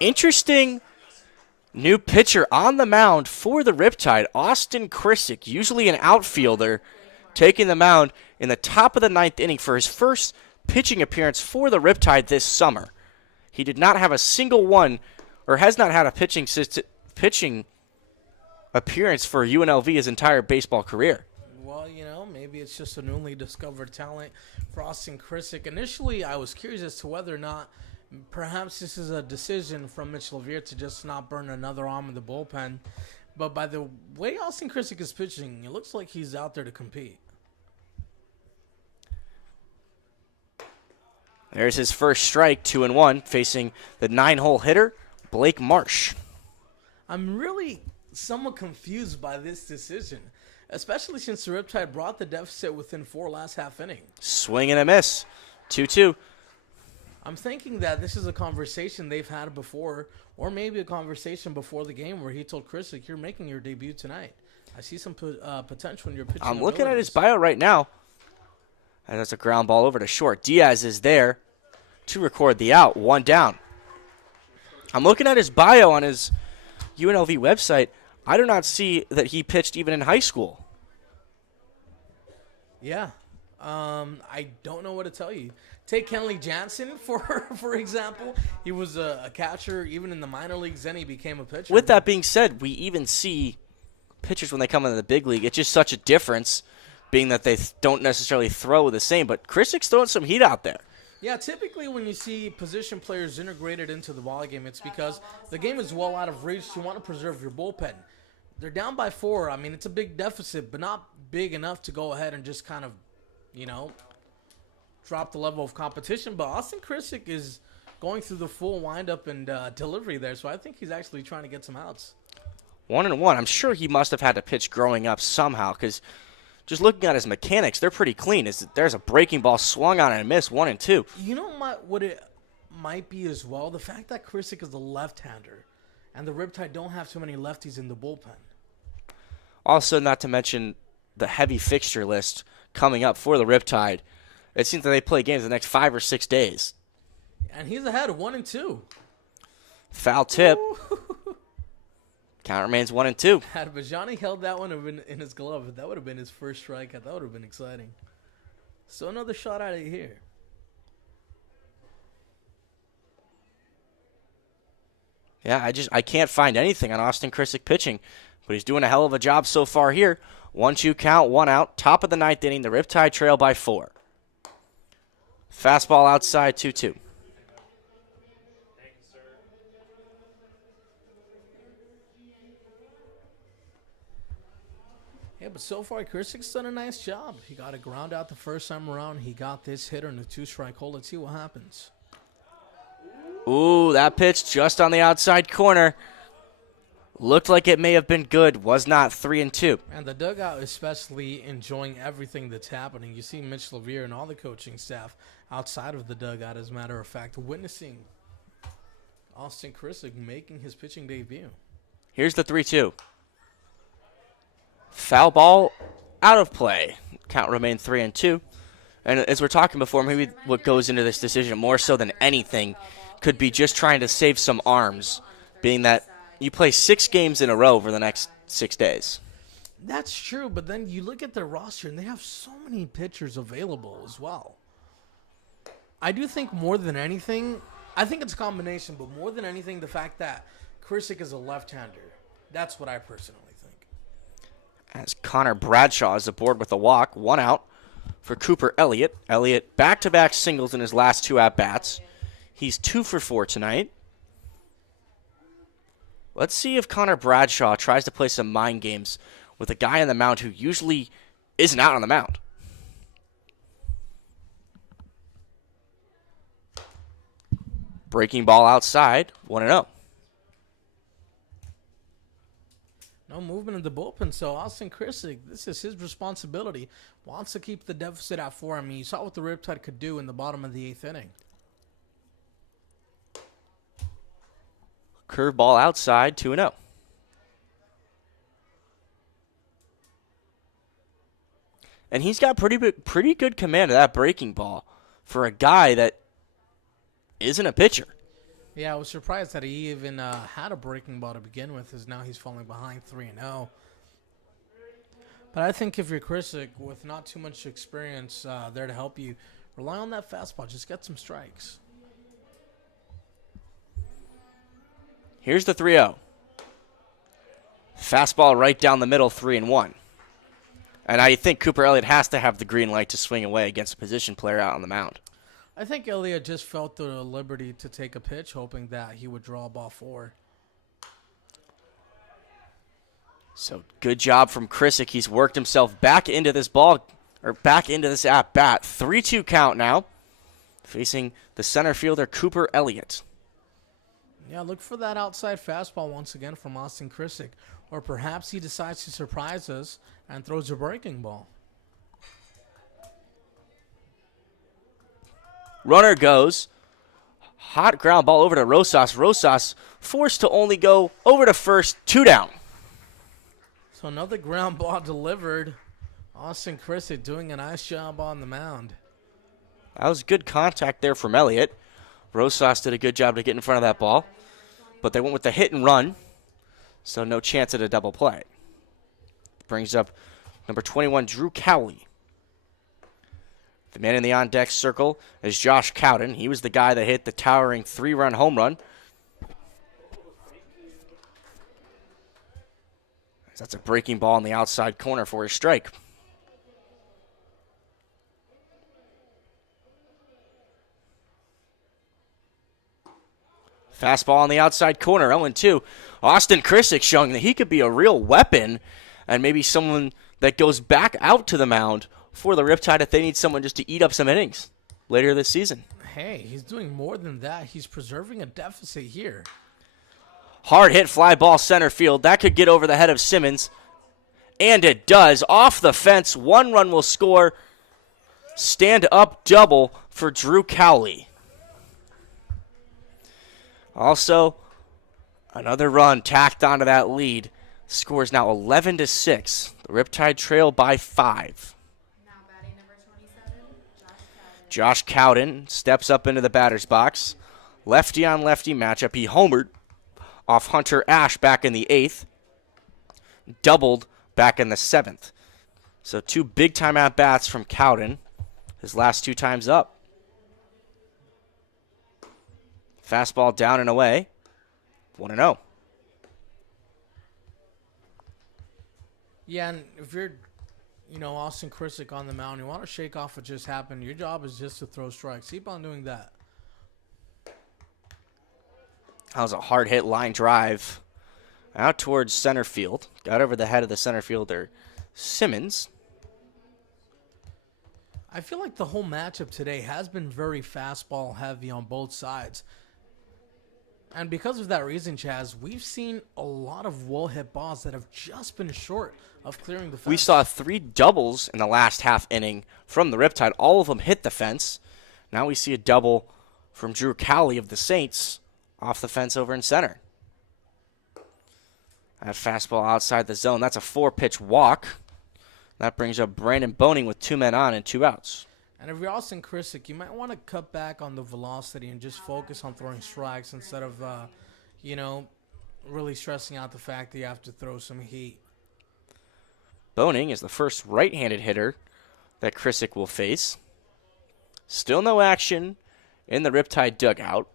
Interesting new pitcher on the mound for the Riptide, Austin Krisick, usually an outfielder, taking the mound in the top of the 9th inning for his first pitching appearance for the Riptide this summer. He did not have a single one, or has not had a pitching appearance for UNLV his entire baseball career. Well, maybe it's just a newly discovered talent for Austin Krisick. Initially, I was curious as to whether or not perhaps this is a decision from Mitch LaVere to just not burn another arm in the bullpen. But by the way Austin Krisick is pitching, it looks like he's out there to compete. There's his first strike, 2-1, facing the 9-hole hitter, Blake Marsh. I'm really somewhat confused by this decision, especially since the Riptide brought the deficit within 4 last half inning. Swing and a miss, 2-2. I'm thinking that this is a conversation they've had before, or maybe a conversation before the game where he told Krisick, you're making your debut tonight. I see some potential in your pitching I'm looking at his abilities." bio right now. And that's a ground ball over to short. Diaz is there to record the out, 1 down. I'm looking at his bio on his UNLV website. I do not see that he pitched even in high school. Yeah. I don't know what to tell you. Take Kenley Jansen, for example. He was a catcher even in the minor leagues. Then he became a pitcher. With that being said, we even see pitchers when they come into the big league. It's just such a difference, being that they don't necessarily throw the same. But Krisick's throwing some heat out there. Yeah, typically when you see position players integrated into the ballgame, it's because the game is well out of reach. You want to preserve your bullpen. They're down by 4. I mean, it's a big deficit, but not big enough to go ahead and just kind of, drop the level of competition. But Austin Krisick is going through the full windup and delivery there, so I think he's actually trying to get some outs. 1-1. I'm sure he must have had to pitch growing up somehow, because just looking at his mechanics, they're pretty clean. There's a breaking ball swung on and missed, 1-2. You know what it might be as well? The fact that Krisick is a left-hander, and the Riptide don't have too many lefties in the bullpen. Also, not to mention the heavy fixture list coming up for the Riptide. It seems that they play games the next 5 or 6 days. And he's ahead of 1-2. Foul tip. Count remains 1-2. Had Bajani held that one in his glove, that would have been his first strikeout. That would have been exciting. So another shot out of here. Yeah, I can't find anything on Austin Krisick pitching, but he's doing a hell of a job so far here. 1-2 count, 1 out. Top of the 9th inning, the Riptide trail by 4. Fastball outside, 2-2. Yeah, but so far, Krisick's done a nice job. He got a ground out the first time around. He got this hitter in the 2-strike hole. Let's see what happens. Ooh, that pitch just on the outside corner. Looked like it may have been good. Was not. 3-2. And the dugout especially enjoying everything that's happening. You see Mitch LaVere and all the coaching staff outside of the dugout, as a matter of fact, witnessing Austin Krisick making his pitching debut. Here's the 3-2. Foul ball out of play. Count remained 3-2. And as we're talking before, maybe what goes into this decision more so than anything could be just trying to save some arms, being that you play 6 games in a row over the next 6 days. That's true, but then you look at their roster, and they have so many pitchers available as well. I do think more than anything, I think it's a combination, but more than anything, the fact that Krisick is a left-hander. That's what I personally think. As Connor Bradshaw is aboard with a walk, 1 out for Cooper Elliott. Elliott back-to-back singles in his last 2 at-bats. He's 2 for 4 tonight. Let's see if Connor Bradshaw tries to play some mind games with a guy on the mound who usually isn't out on the mound. Breaking ball outside, 1-0. No movement in the bullpen, so Austin Krisick, this is his responsibility. Wants to keep the deficit at 4. I mean, you saw what the Riptide could do in the bottom of the 8th inning. Curveball outside, 2-0. And he's got pretty good command of that breaking ball for a guy that isn't a pitcher. Yeah, I was surprised that he even had a breaking ball to begin with, as now he's falling behind 3-0. But I think if you're Krisick with not too much experience there to help you, rely on that fastball. Just get some strikes. Here's the 3-0. Fastball right down the middle, 3-1. And I think Cooper Elliott has to have the green light to swing away against a position player out on the mound. I think Elliott just felt the liberty to take a pitch, hoping that he would draw a ball forward. So good job from Krisick. He's worked himself back into this at bat. 3-2 count now, facing the center fielder Cooper Elliott. Yeah, look for that outside fastball once again from Austin Krisick. Or perhaps he decides to surprise us and throws a breaking ball. Runner goes. Hot ground ball over to Rosas. Rosas forced to only go over to first. 2 down. So another ground ball delivered. Austin Krisick doing a nice job on the mound. That was good contact there from Elliott. Rosas did a good job to get in front of that ball. But they went with the hit and run, so no chance at a double play. Brings up number 21, Drew Cowley. The man in the on-deck circle is Josh Cowden. He was the guy that hit the towering 3-run home run. That's a breaking ball in the outside corner for a strike. Fastball on the outside corner, 0-2. Austin Krisick showing that he could be a real weapon and maybe someone that goes back out to the mound for the Riptide if they need someone just to eat up some innings later this season. Hey, he's doing more than that. He's preserving a deficit here. Hard hit fly ball center field. That could get over the head of Simmons. And it does. Off the fence. 1 run will score. Stand up double for Drew Cowley. Also, another run tacked onto that lead. Score is now 11-6. The Riptide trail by 5. Now batting number 27, Josh Cowden steps up into the batter's box. Lefty on lefty matchup. He homered off Hunter Ash back in the 8th. Doubled back in the 7th. So 2 big-time at-bats from Cowden. His last 2 times up. Fastball down and away. 1-0. Yeah, and if you're, Austin Krisick on the mound, you want to shake off what just happened. Your job is just to throw strikes. Keep on doing that. That was a hard hit line drive out towards center field. Got over the head of the center fielder, Simmons. I feel like the whole matchup today has been very fastball heavy on both sides. And because of that reason, Chaz, we've seen a lot of well-hit balls that have just been short of clearing the fence. We saw 3 doubles in the last half inning from the Riptide. All of them hit the fence. Now we see a double from Drew Cowley of the Saints off the fence over in center. That fastball outside the zone. That's a 4-pitch walk. That brings up Brandon Boning with 2 men on and 2 outs. And if you're Austin Krisick, you might want to cut back on the velocity and just focus on throwing strikes instead of, really stressing out the fact that you have to throw some heat. Boning is the first right-handed hitter that Krisick will face. Still no action in the Riptide dugout.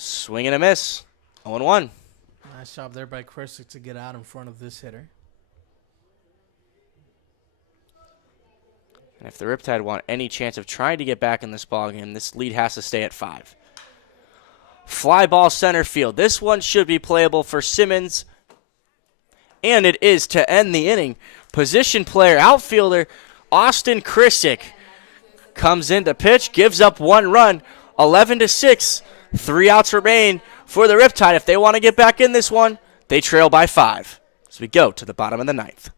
Swing and a miss. 0-1. Nice job there by Krisick to get out in front of this hitter. And if the Riptide want any chance of trying to get back in this ballgame, this lead has to stay at 5. Fly ball center field. This one should be playable for Simmons. And it is to end the inning. Position player, outfielder, Austin Krisick comes in to pitch, gives up 1 run, 11-6. 3 outs remain for the Riptide. If they want to get back in this one, they trail by 5 as we go to the bottom of the 9th.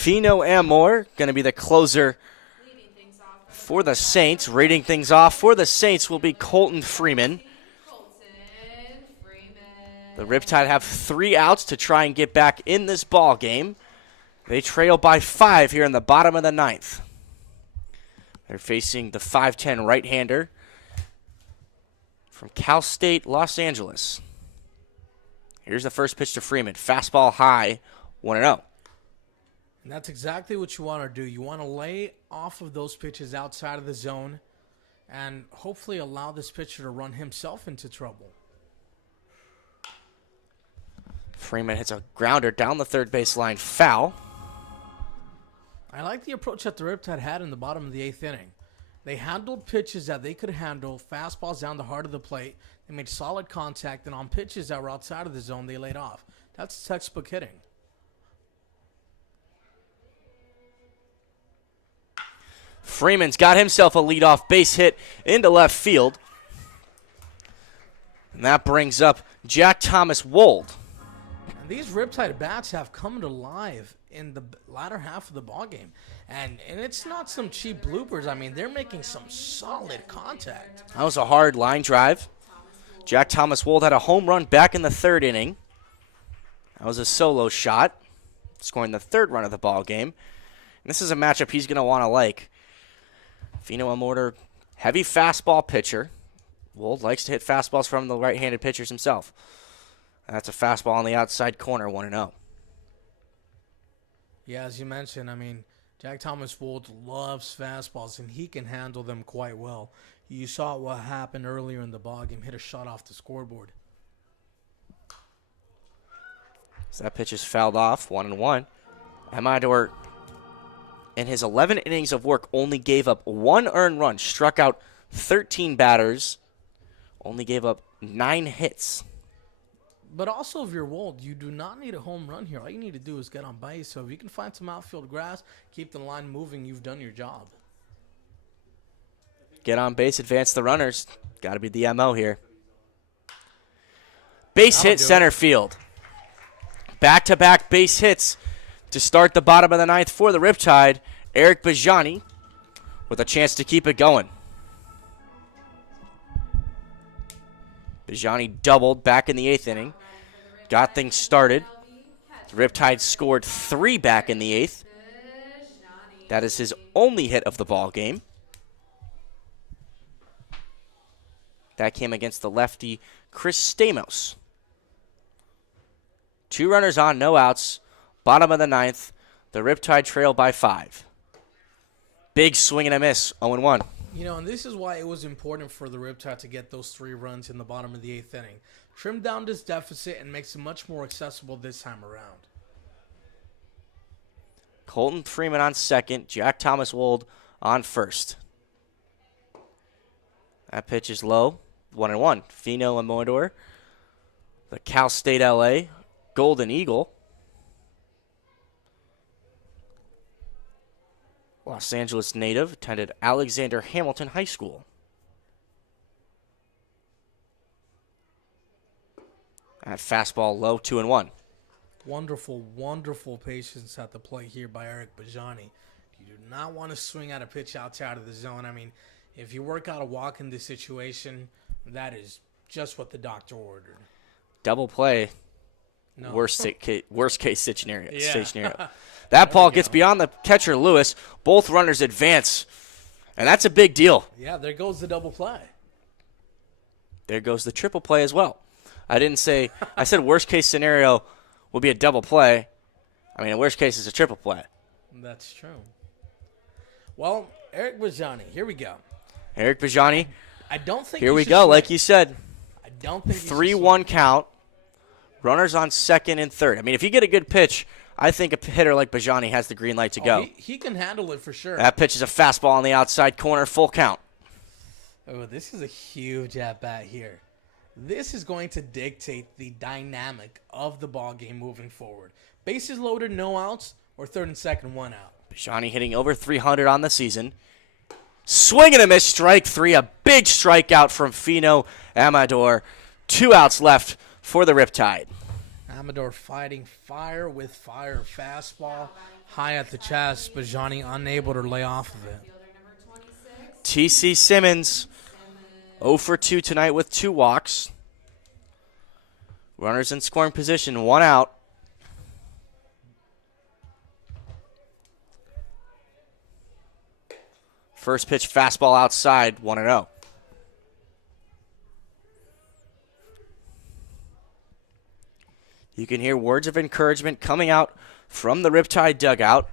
Fino Amor going to be the closer Leading things off for the Saints. Reading things off for the Saints will be Colton Freeman. Colton Freeman. The Riptide have 3 outs to try and get back in this ball game. They trail by 5 here in the bottom of the 9th. They're facing the 5'10 right-hander from Cal State, Los Angeles. Here's the first pitch to Freeman. Fastball high, 1-0. And that's exactly what you want to do. You want to lay off of those pitches outside of the zone and hopefully allow this pitcher to run himself into trouble. Freeman hits a grounder down the third base line, foul. I like the approach that the Riptide had in the bottom of the 8th inning. They handled pitches that they could handle, fastballs down the heart of the plate. They made solid contact, and on pitches that were outside of the zone, they laid off. That's textbook hitting. Freeman's got himself a leadoff base hit into left field. And that brings up Jack Thomas Wold. And these Riptide bats have come to life in the latter half of the ballgame. And it's not some cheap bloopers. I mean, they're making some solid contact. That was a hard line drive. Jack Thomas Wold had a home run back in the 3rd inning. That was a solo shot, scoring the 3rd run of the ball game. And this is a matchup he's going to want to like. Fino Amorter, heavy fastball pitcher. Wold likes to hit fastballs from the right-handed pitchers himself. That's a fastball on the outside corner, 1-0. Yeah, as you mentioned, I mean, Jack Thomas Wold loves fastballs, and he can handle them quite well. You saw what happened earlier in the ballgame, hit a shot off the scoreboard. So that pitch is fouled off, 1-1. Amador, in his 11 innings of work, only gave up 1 earned run, struck out 13 batters, only gave up 9 hits. But also, if you're Wold, you do not need a home run here. All you need to do is get on base. So if you can find some outfield grass, keep the line moving, you've done your job. Get on base, advance the runners. Got to be the MO here. Base hit center field. Back-to-back base hits to start the bottom of the 9th for the Riptide. Eric Bajani with a chance to keep it going. Bajani doubled back in the 8th inning. Got things started. The Riptide scored 3 back in the 8th. That is his only hit of the ball game. That came against the lefty Chris Stamos. 2 runners on, no outs. Bottom of the 9th. The Riptide trail by 5. Big swing and a miss, 0-1. You know, and this is why it was important for the Riptide to get those 3 runs in the bottom of the 8th inning. Trim down this deficit and makes it much more accessible this time around. Colton Freeman on second. Jack Thomas Wold on first. That pitch is low, 1-1. Fino Amador, the Cal State LA Golden Eagle. Los Angeles native, attended Alexander Hamilton High School. That fastball low, 2-1. Wonderful, wonderful patience at the plate here by Eric Bajani. You do not want to swing at a pitch outside of the zone. I mean, if you work out a walk in this situation, that is just what the doctor ordered. Double play. No. Worst case scenario. Yeah. That ball gets beyond the catcher, Lewis. Both runners advance, and that's a big deal. Yeah, there goes the double play. There goes the triple play as well. I said worst case scenario will be a double play. I mean, a worst case is a triple play. That's true. Well, Eric Bajani, here we go. Eric Bajani, I don't think here we go, like you said. I don't think 3-1 count. Runners on second and third. I mean, if you get a good pitch, I think a hitter like Bajani has the green light to go. He can handle it for sure. That pitch is a fastball on the outside corner, full count. Oh, this is a huge at-bat here. This is going to dictate the dynamic of the ball game moving forward. Bases loaded, no outs, or 3rd and 2nd, 1 out. Bajani hitting over 300 on the season. Swing and a miss, strike 3. A big strikeout from Fino Amador. 2 outs left for the Riptide. Amador fighting fire with fire. Fastball high at the chest, but Johnny unable to lay off of it. Fielder number 26. T.C. Simmons, 0 for 2 tonight with 2 walks. Runners in scoring position, 1 out. First pitch fastball outside, 1-0. You can hear words of encouragement coming out from the Riptide dugout.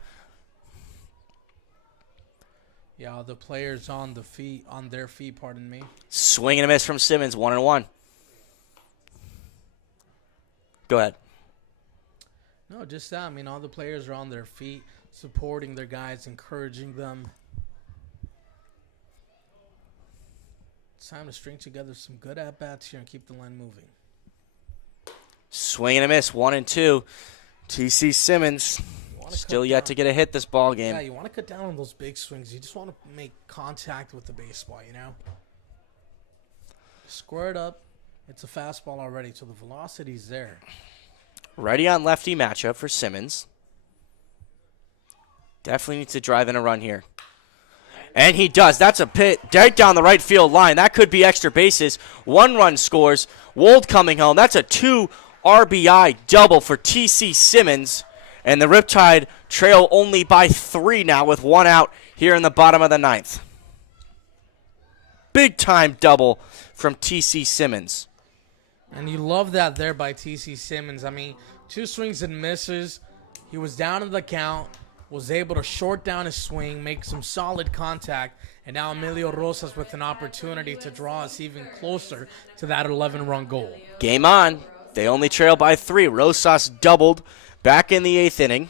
Yeah, the players on their feet, pardon me. Swing and a miss from Simmons, 1-1. Go ahead. No, just that. I mean, all the players are on their feet, supporting their guys, encouraging them. It's time to string together some good at-bats here and keep the line moving. Swing and a miss, 1-2. T.C. Simmons still yet to get a hit this ball game. Yeah, you want to cut down on those big swings. You just want to make contact with the baseball, you know? Square it up. It's a fastball already, so the velocity's there. Righty on lefty matchup for Simmons. Definitely needs to drive in a run here. And he does. That's a pit right down the right field line. That could be extra bases. 1 run scores. Wold coming home. That's a 2 RBI double for T.C. Simmons. And the Riptide trail only by 3 now with 1 out here in the bottom of the 9th. Big time double from T.C. Simmons. And you love that there by T.C. Simmons. I mean, 2 swings and misses. He was down in the count, was able to short down his swing, make some solid contact, and now Emilio Rosas with an opportunity to draw us even closer to that 11-run goal. Game on. They only trail by 3. Rosas doubled back in the 8th inning.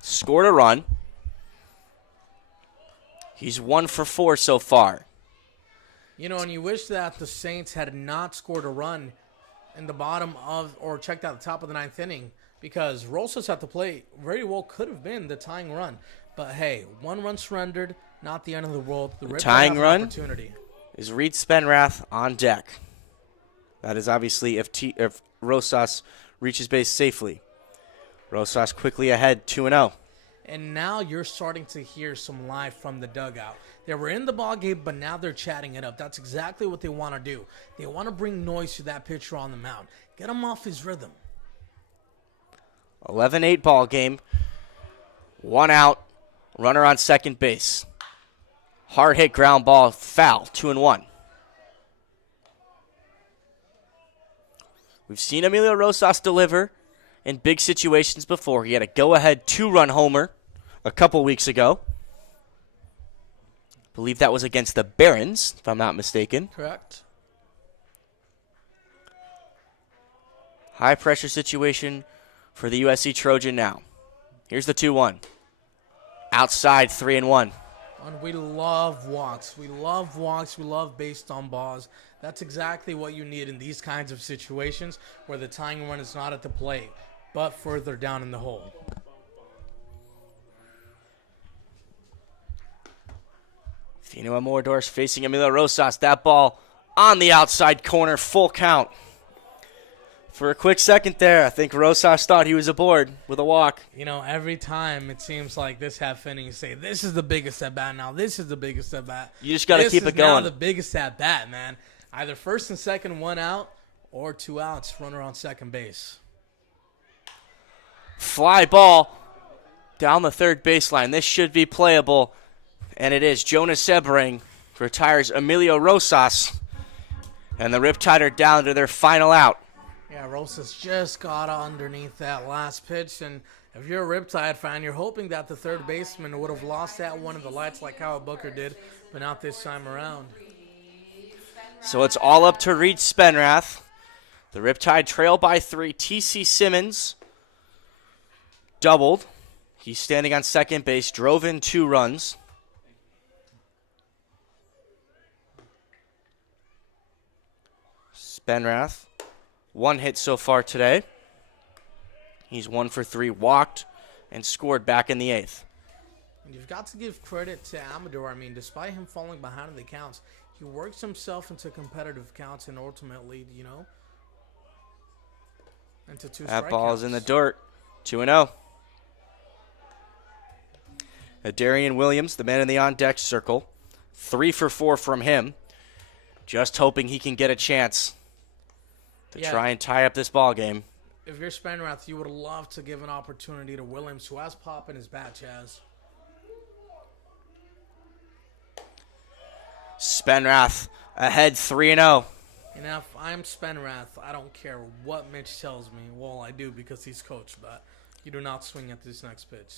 Scored a run. He's 1 for 4 so far. You know, and you wish that the Saints had not scored a run in the bottom of, or checked out the top of the 9th inning, because Rosas at the plate very well could have been the tying run. But hey, 1 run surrendered, not the end of the world. The tying run opportunity is Reed Spenrath on deck. That is obviously if Rosas reaches base safely. Rosas quickly ahead, 2-0. And now you're starting to hear some life from the dugout. They were in the ballgame, but now they're chatting it up. That's exactly what they want to do. They want to bring noise to that pitcher on the mound. Get him off his rhythm. 11-8 ball game. 1 out. Runner on second base. Hard hit ground ball, foul, 2-1. We've seen Emilio Rosas deliver in big situations before. He had a go-ahead 2-run homer a couple weeks ago. I believe that was against the Barons, if I'm not mistaken. Correct. High pressure situation for the USC Trojan now. Here's the 2-1. Outside, 3-1. And we love walks. We love walks. We love based on balls. That's exactly what you need in these kinds of situations where the tying run is not at the plate, but further down in the hole. Fino Amoradors facing Emilio Rosas. That ball on the outside corner, full count. For a quick second there, I think Rosas thought he was aboard with a walk. You know, every time it seems like this half inning, you say, this is the biggest at-bat now. This is the biggest at-bat. You just got to keep it This is now going. the biggest at-bat, man. Either first and second, 1 out, or 2 outs, runner on second base. Fly ball down the third baseline. This should be playable, and it is. Jonas Sebring retires Emilio Rosas, and the Riptide are down to their final out. Yeah, Rosas just got underneath that last pitch, and if you're a Riptide fan, you're hoping that the third baseman would have lost that one of the lights like Kyle Booker did, but not this time around. So it's all up to Reed Spenrath. The Riptide trail by 3. T.C. Simmons doubled. He's standing on second base, drove in 2 runs. Spenrath, 1 hit so far today. He's 1 for 3, walked, and scored back in the 8th. And you've got to give credit to Amador. I mean, despite him falling behind in the counts, he works himself into competitive counts and ultimately, you know, Into 2 That ball's in the strikeouts. dirt. 2-0. Darian Williams, the man in the on-deck circle. 3 for 4 from him. Just hoping he can get a chance to try and tie up this ball game. If you're Spenrath, you would love to give an opportunity to Williams, who has pop in his bat, Chaz. Spenrath ahead 3-0. And if I'm Spenrath, I don't care what Mitch tells me. Well, I do because he's coach, but you do not swing at this next pitch.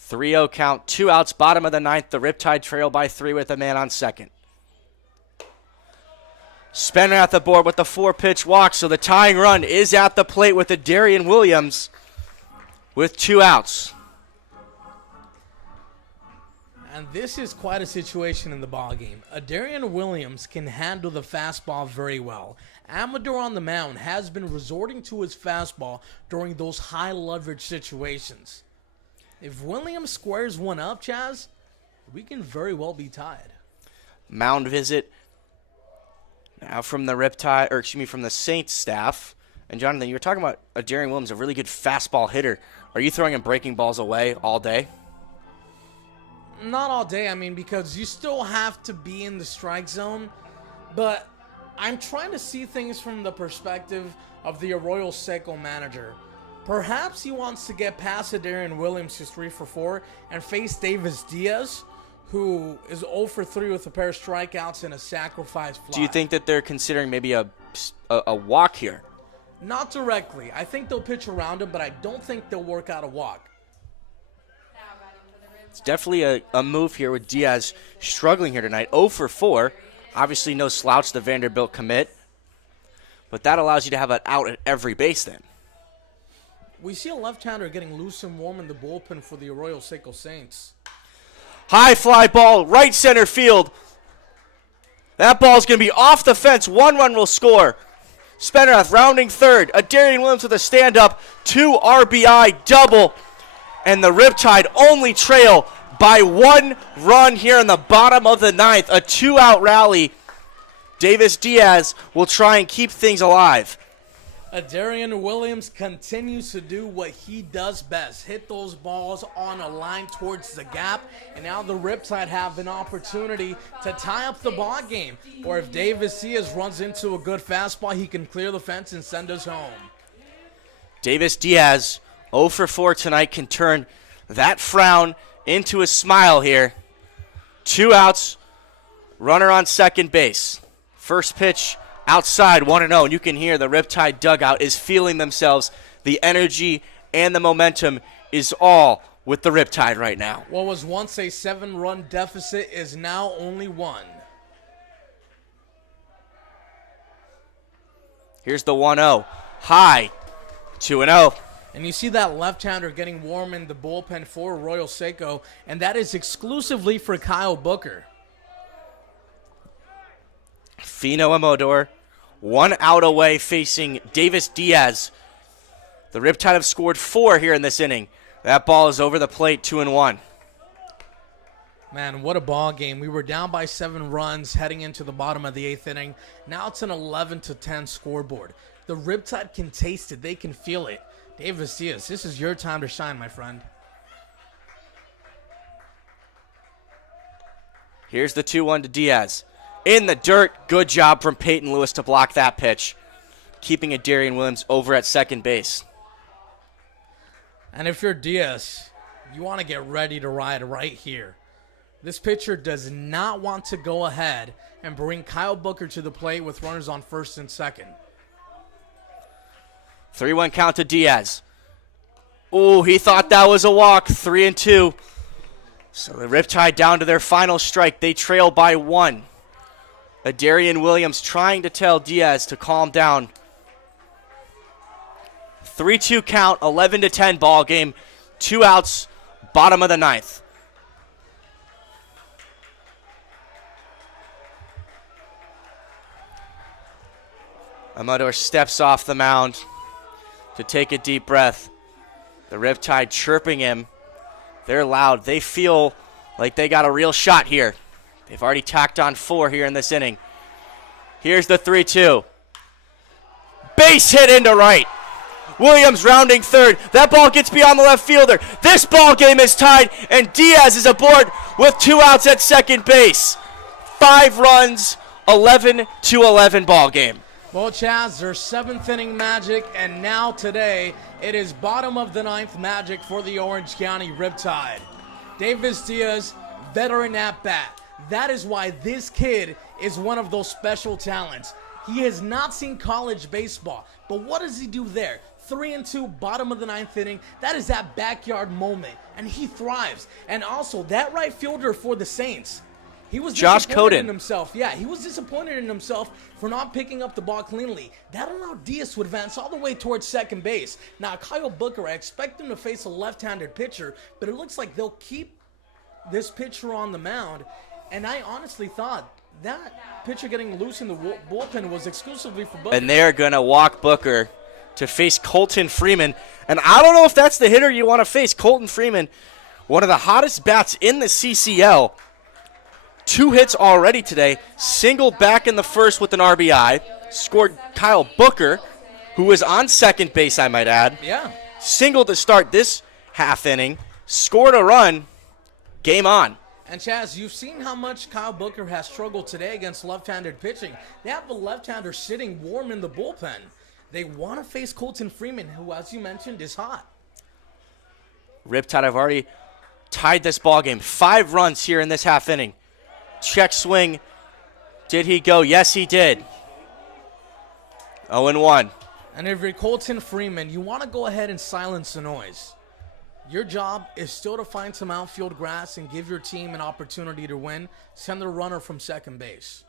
3-0 count, 2 outs, bottom of the ninth. The Riptide trail by 3 with a man on second. Spenrath aboard with the 4-pitch walk, so the tying run is at the plate with the Darian Williams with 2 outs. And this is quite a situation in the ballgame. Darian Williams can handle the fastball very well. Amador on the mound has been resorting to his fastball during those high leverage situations. If Williams squares one up, Chaz, we can very well be tied. Mound visit now from the Riptide, or excuse me, from the Saints staff. And Jonathan, you were talking about Darian Williams, a really good fastball hitter. Are you throwing him breaking balls away all day? Not all day, because you still have to be in the strike zone. But I'm trying to see things from the perspective of the Arroyo Seco manager. Perhaps he wants to get past Darian Williams, who's 3 for 4, and face Davis Diaz, who is 0 for 3 with a pair of strikeouts and a sacrifice fly. Do you think that they're considering maybe a walk here? Not directly. I think they'll pitch around him, but I don't think they'll work out a walk. It's definitely a move here with Diaz struggling here tonight. 0 for 4. Obviously no slouch, the Vanderbilt commit. But that allows you to have an out at every base then. We see a left-hander getting loose and warm in the bullpen for the Arroyo Seco Saints. High fly ball, right center field. That ball's going to be off the fence. 1 run will score. Spenrath rounding third. Darian Williams with a stand-up. 2 RBI double. And the Riptide only trail by 1 run here in the bottom of the ninth. A 2-out rally. Davis Diaz will try and keep things alive. Darian Williams continues to do what he does best. Hit those balls on a line towards the gap. And now the Riptide have an opportunity to tie up the ball game. Or if Davis Diaz runs into a good fastball, he can clear the fence and send us home. Davis Diaz, 0 for 4 tonight, can turn that frown into a smile here. 2 outs, runner on second base. First pitch outside, 1-0, and you can hear the Riptide dugout is feeling themselves. The energy and the momentum is all with the Riptide right now. What was once a 7-run deficit is now only 1. Here's the 1-0. High, 2-0. And you see that left-hander getting warm in the bullpen for Royal Seco, and that is exclusively for Kyle Booker. Fino Amador, 1 out away facing Davis Diaz. The Riptide have scored 4 here in this inning. That ball is over the plate, 2-1. Man, what a ball game. We were down by 7 runs heading into the bottom of the 8th inning. Now it's an 11-10 scoreboard. The Riptide can taste it. They can feel it. Davis Diaz, this is your time to shine, my friend. Here's the 2-1 to Diaz. In the dirt, good job from Peyton Lewis to block that pitch, keeping Darian Williams over at second base. And if you're Diaz, you want to get ready to ride right here. This pitcher does not want to go ahead and bring Kyle Booker to the plate with runners on first and second. 3-1 count to Diaz. Ooh, he thought that was a walk. 3-2. So the Riptide down to their final strike. They trail by 1. Darian Williams trying to tell Diaz to calm down. 3-2 count, 11-10 ball game. 2 outs, bottom of the ninth. Amador steps off the mound to take a deep breath. The Riptide chirping him. They're loud. They feel like they got a real shot here. They've already tacked on 4 here in this inning. Here's the 3-2. Base hit into right. Williams rounding third. That ball gets beyond the left fielder. This ball game is tied, and Diaz is aboard with 2 outs at second base. 5 runs, 11-11 ball game. Well, Chaz, their 7th inning magic, and now today it is bottom of the 9th magic for the Orange County Riptide. Davis Diaz, veteran at bat. That is why this kid is one of those special talents. He has not seen college baseball, but what does he do there? 3-2, bottom of the 9th inning. That is that backyard moment, and he thrives. And also, that right fielder for the Saints, he was Josh disappointed Coden. in himself. Yeah, he was disappointed in himself for not picking up the ball cleanly. That allowed Diaz to advance all the way towards second base. Now, Kyle Booker, I expect him to face a left-handed pitcher, but it looks like they'll keep this pitcher on the mound. And I honestly thought that pitcher getting loose in the bullpen was exclusively for Booker. And they're going to walk Booker to face Colton Freeman. And I don't know if that's the hitter you want to face. Colton Freeman, one of the hottest bats in the CCL. 2 hits already today. Single back in the first with an RBI. Scored Kyle Booker, who was on second base, I might add. Yeah. Single to start this half inning. Scored a run. Game on. And Chaz, you've seen how much Kyle Booker has struggled today against left-handed pitching. They have a left-hander sitting warm in the bullpen. They want to face Colton Freeman, who, as you mentioned, is hot. Riptide have already tied this ball game. 5 runs here in this half inning. Check swing. Did he go? Yes, he did. 0-1. And if you're Colton Freeman, you want to go ahead and silence the noise. Your job is still to find some outfield grass and give your team an opportunity to win. Send the runner from second base.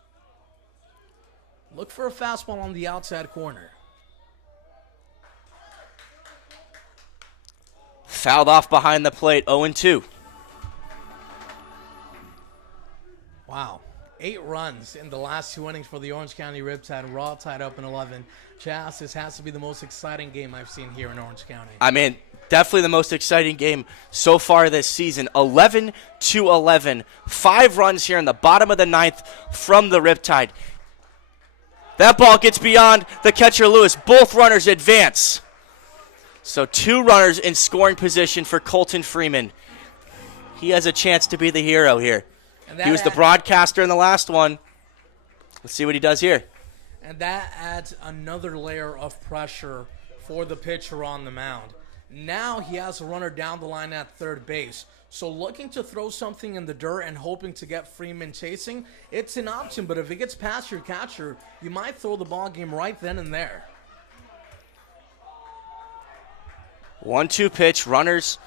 Look for a fastball on the outside corner. Fouled off behind the plate. 0-2. Wow. 8 runs in the last 2 innings for the Orange County Riptide. We're all tied up in 11. Chas, this has to be the most exciting game I've seen here in Orange County. I mean, definitely the most exciting game so far this season. 11-11. 5 runs here in the bottom of the 9th from the Riptide. That ball gets beyond the catcher, Lewis. Both runners advance. So 2 runners in scoring position for Colton Freeman. He has a chance to be the hero here. He was the broadcaster in the last one. Let's see what he does here. And that adds another layer of pressure for the pitcher on the mound. Now he has a runner down the line at third base. So looking to throw something in the dirt and hoping to get Freeman chasing, it's an option. But if it gets past your catcher, you might throw the ball game right then and there. 1-2 pitch. Runners.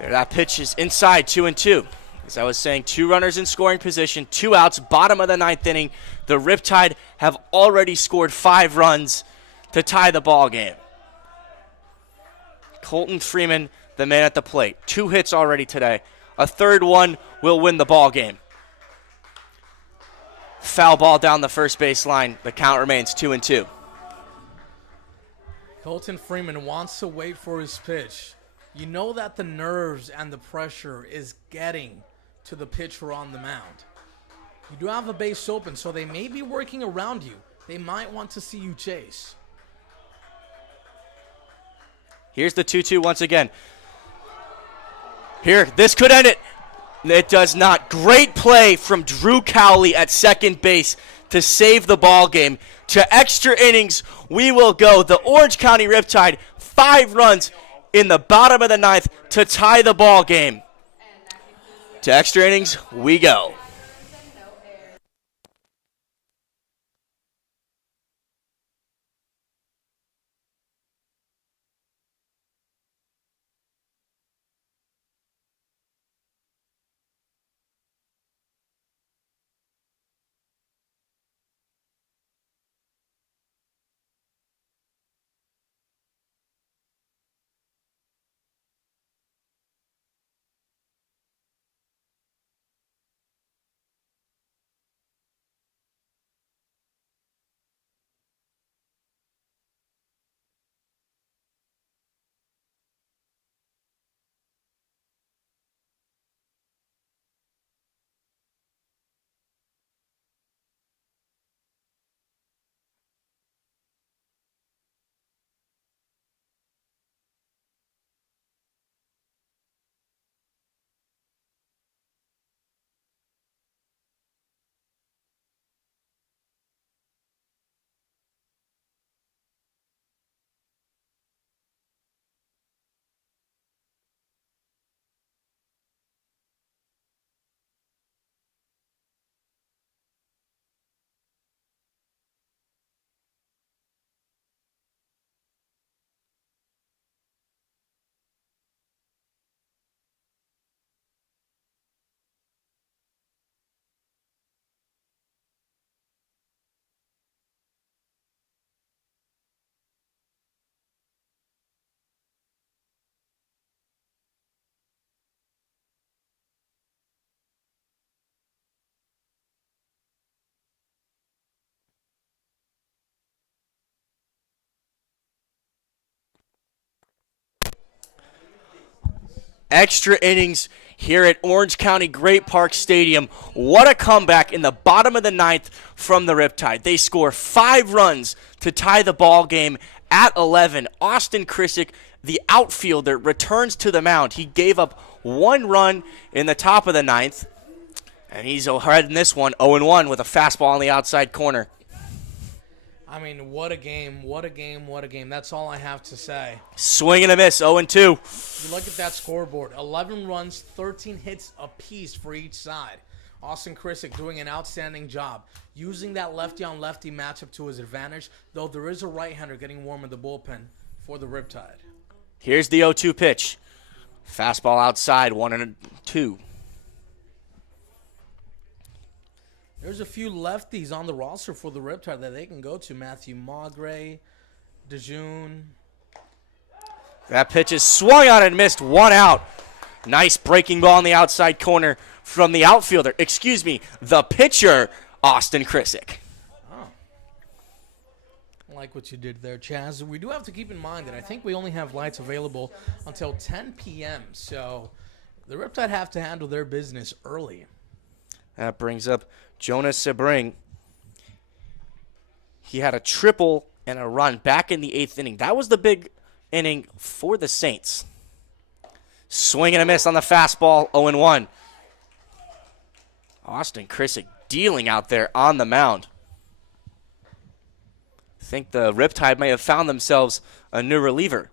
There, that pitch is inside. 2-2. As I was saying, 2 runners in scoring position, 2 outs, bottom of the 9th inning. The Riptide have already scored 5 runs to tie the ball game. Colton Freeman, the man at the plate. 2 hits already today. A third one will win the ball game. Foul ball down the first base line. The count remains 2-2. Colton Freeman wants to wait for his pitch. You know that the nerves and the pressure is getting to the pitcher on the mound. You do have a base open, so they may be working around you. They might want to see you chase. Here's the 2-2 once again. Here, this could end it. It does not. Great play from Drew Cowley at second base to save the ball game. To extra innings, we will go. The Orange County Riptide, 5 runs in the bottom of the 9th to tie the ball game. To extra innings, we go. extra innings here at Orange County Great Park Stadium. What a comeback in the bottom of the ninth from the Riptide. They score 5 runs to tie the ball game at 11. Austin Krisick, the outfielder, returns to the mound. He gave up 1 run in the top of the ninth, and he's ahead in this one, 0-1 with a fastball on the outside corner. I mean, what a game, what a game, what a game. That's all I have to say. Swing and a miss, 0-2. You look at that scoreboard, 11 runs, 13 hits apiece for each side. Austin Krisick doing an outstanding job, using that lefty-on-lefty matchup to his advantage, though there is a right-hander getting warm in the bullpen for the Riptide. Here's the 0-2 pitch. Fastball outside, 1-2. There's a few lefties on the roster for the Riptide that they can go to. Matthew Magre, DeJune. That pitch is swung on and missed, 1 out. Nice breaking ball on the outside corner from the outfielder. Excuse me, the pitcher, Austin Krisick. Oh. I like what you did there, Chaz. We do have to keep in mind that I think we only have lights available until 10 p.m., so the Riptide have to handle their business early. That brings up Jonas Sebring. He had a triple and a run back in the 8th inning. That was the big inning for the Saints. Swing and a miss on the fastball, 0-1. Austin Krisick dealing out there on the mound. I think the Riptide may have found themselves a new reliever.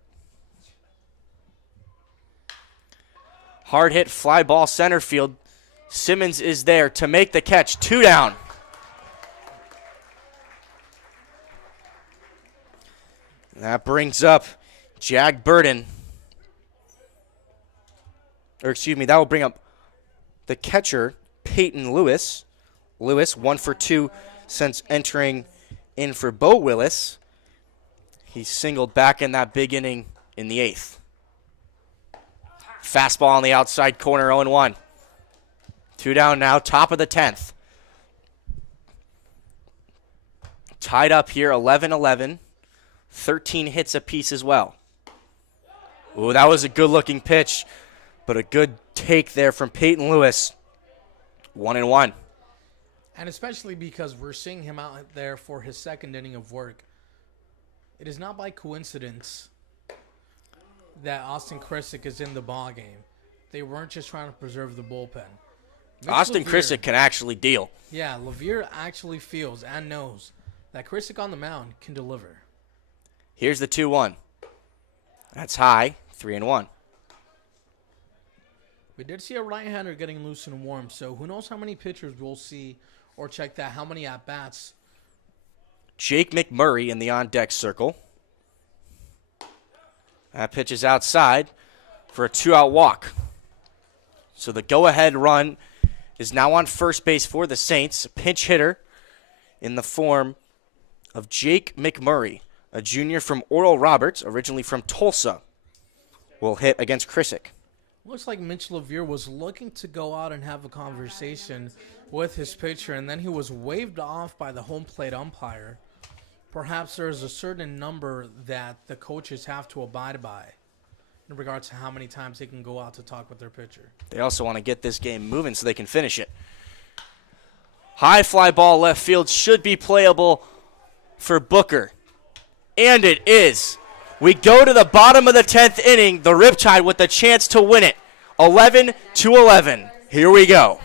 Hard hit fly ball center field. Simmons is there to make the catch. 2 down. That brings up Jag Burden. That will bring up the catcher, Peyton Lewis. Lewis, 1 for 2 since entering in for Bo Willis. He singled back in that big inning in the 8th. Fastball on the outside corner, 0-1. 2 down now, top of the 10th. Tied up here, 11-11. 13 hits apiece as well. Ooh, that was a good-looking pitch, but a good take there from Peyton Lewis. 1-1. And especially because we're seeing him out there for his 2nd inning of work. It is not by coincidence that Austin Krisick is in the ball game. They weren't just trying to preserve the bullpen. Austin Krisick can actually deal. Yeah, LaVere actually feels and knows that Krisick on the mound can deliver. Here's the 2-1. That's high, 3-1. We did see a right-hander getting loose and warm, so who knows how many pitchers we'll see or check that, how many at-bats. Jake McMurray in the on-deck circle. That pitch is outside for a 2-out walk. So the go-ahead run is now on first base for the Saints. A pinch hitter in the form of Jake McMurray, a junior from Oral Roberts, originally from Tulsa, will hit against Krisick. Looks like Mitch LaVere was looking to go out and have a conversation with his pitcher, and then he was waved off by the home plate umpire. Perhaps there's a certain number that the coaches have to abide by in regards to how many times they can go out to talk with their pitcher. They also want to get this game moving so they can finish it. High fly ball left field should be playable for Booker. And it is. We go to the bottom of the 10th inning. The Riptide with the chance to win it. 11-11. Here we go.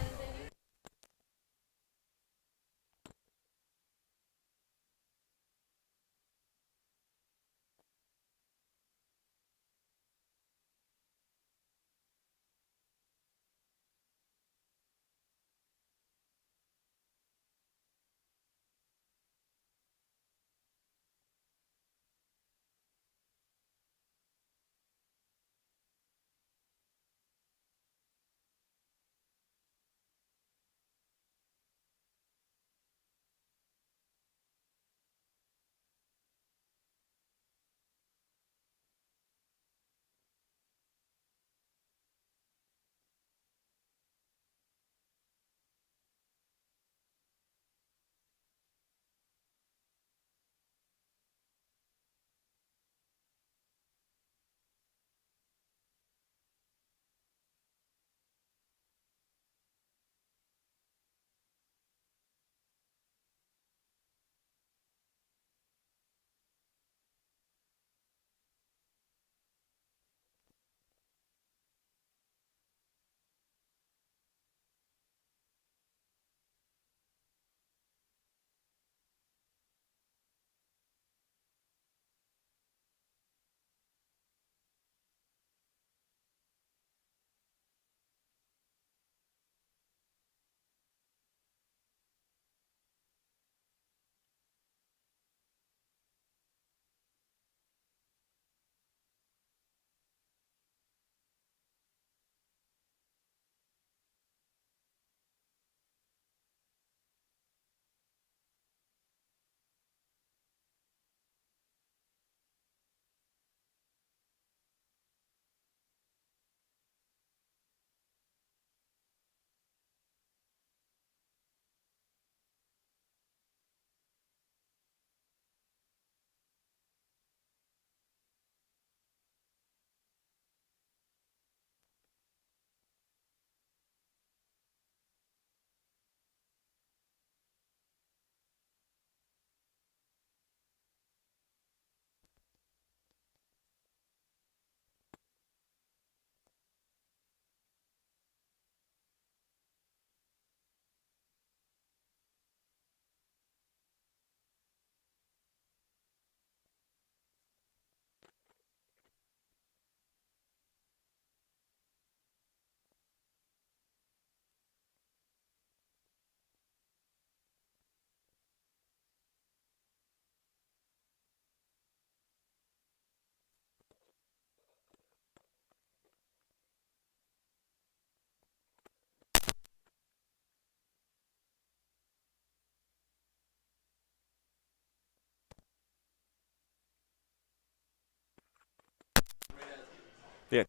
Yeah.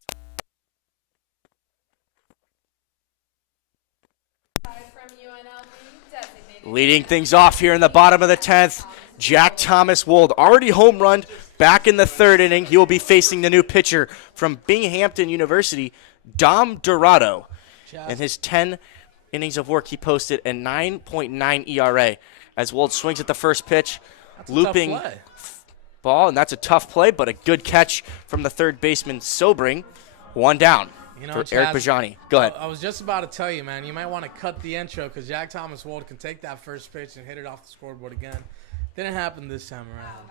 From UNLV, designated Leading things off here in the bottom of the 10th, Jack Thomas Wold, already home run back in the third inning. He will be facing the new pitcher from Binghamton University, Dom Dorado. In his 10 innings of work, he posted a 9.9 ERA as Wold swings at the first pitch, That's a looping tough play. ball, and that's a tough play, but a good catch from the third baseman, Sobring. One down for Eric Bajani. Go ahead. I was just about to tell you, man, you might want to cut the intro because Jack Thomas Wold can take that first pitch and hit it off the scoreboard again. Didn't happen this time around.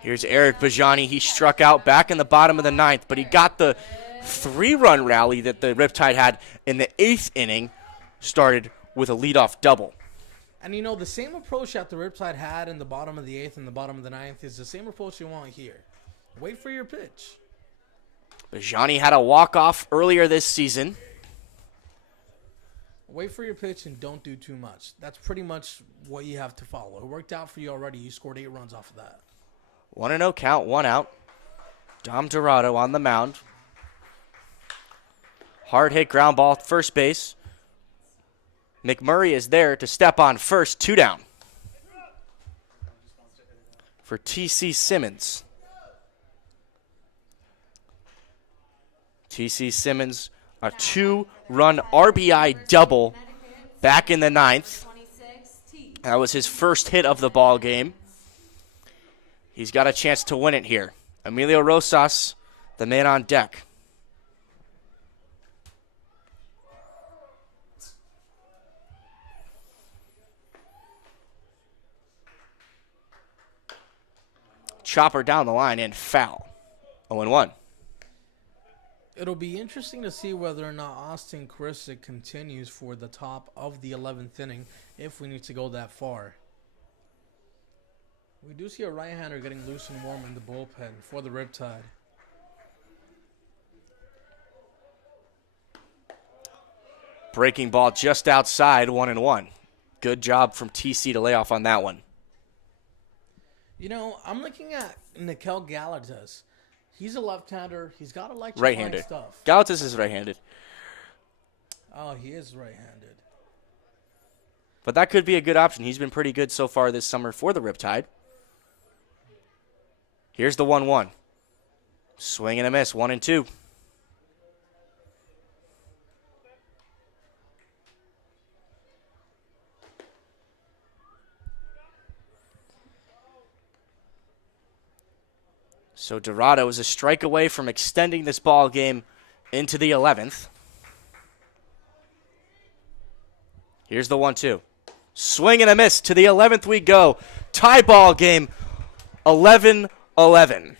Here's Eric Bajani. He struck out back in the bottom of the 9th, but he got the 3-run rally that the Riptide had in the 8th inning, started with a leadoff double. And, you know, the same approach that the Riptide had in the bottom of the 8th and the bottom of the 9th is the same approach you want here. Wait for your pitch. Bajani had a walk-off earlier this season. Wait for your pitch and don't do too much. That's pretty much what you have to follow. It worked out for you already. You scored 8 runs off of that. 1-0 count, 1 out. Dom Dorado on the mound. Hard hit ground ball at first base. McMurray is there to step on first, 2 down. For T.C. Simmons. T.C. Simmons, a 2-run RBI double back in the 9th. That was his first hit of the ball game. He's got a chance to win it here. Emilio Rosas, the man on deck. Chopper down the line and foul. 0-1. It'll be interesting to see whether or not Austin Christick continues for the top of the 11th inning if we need to go that far. We do see a right-hander getting loose and warm in the bullpen for the Riptide. Breaking ball just outside, 1-1. Good job from TC to lay off on that one. You know, I'm looking at Nikel Galatas. He's a left-hander. He's got electrifying Right-handed. stuff. Galatas is right-handed. Oh, he is right-handed. But that could be a good option. He's been pretty good so far this summer for the Riptide. Here's the 1-1. Swing and a miss, 1-2. So Dorado is a strike away from extending this ball game into the 11th. Here's the 1-2. Swing and a miss. To the 11th we go. Tie ball game, 11-11.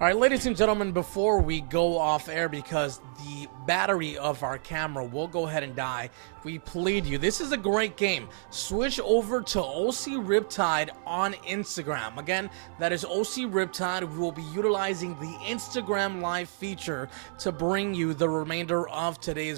All right, ladies and gentlemen, before we go off air, because the battery of our camera will go ahead and die, we plead you. This is a great game. Switch over to OC Riptide on Instagram. Again, that is OC Riptide. We will be utilizing the Instagram Live feature to bring you the remainder of today's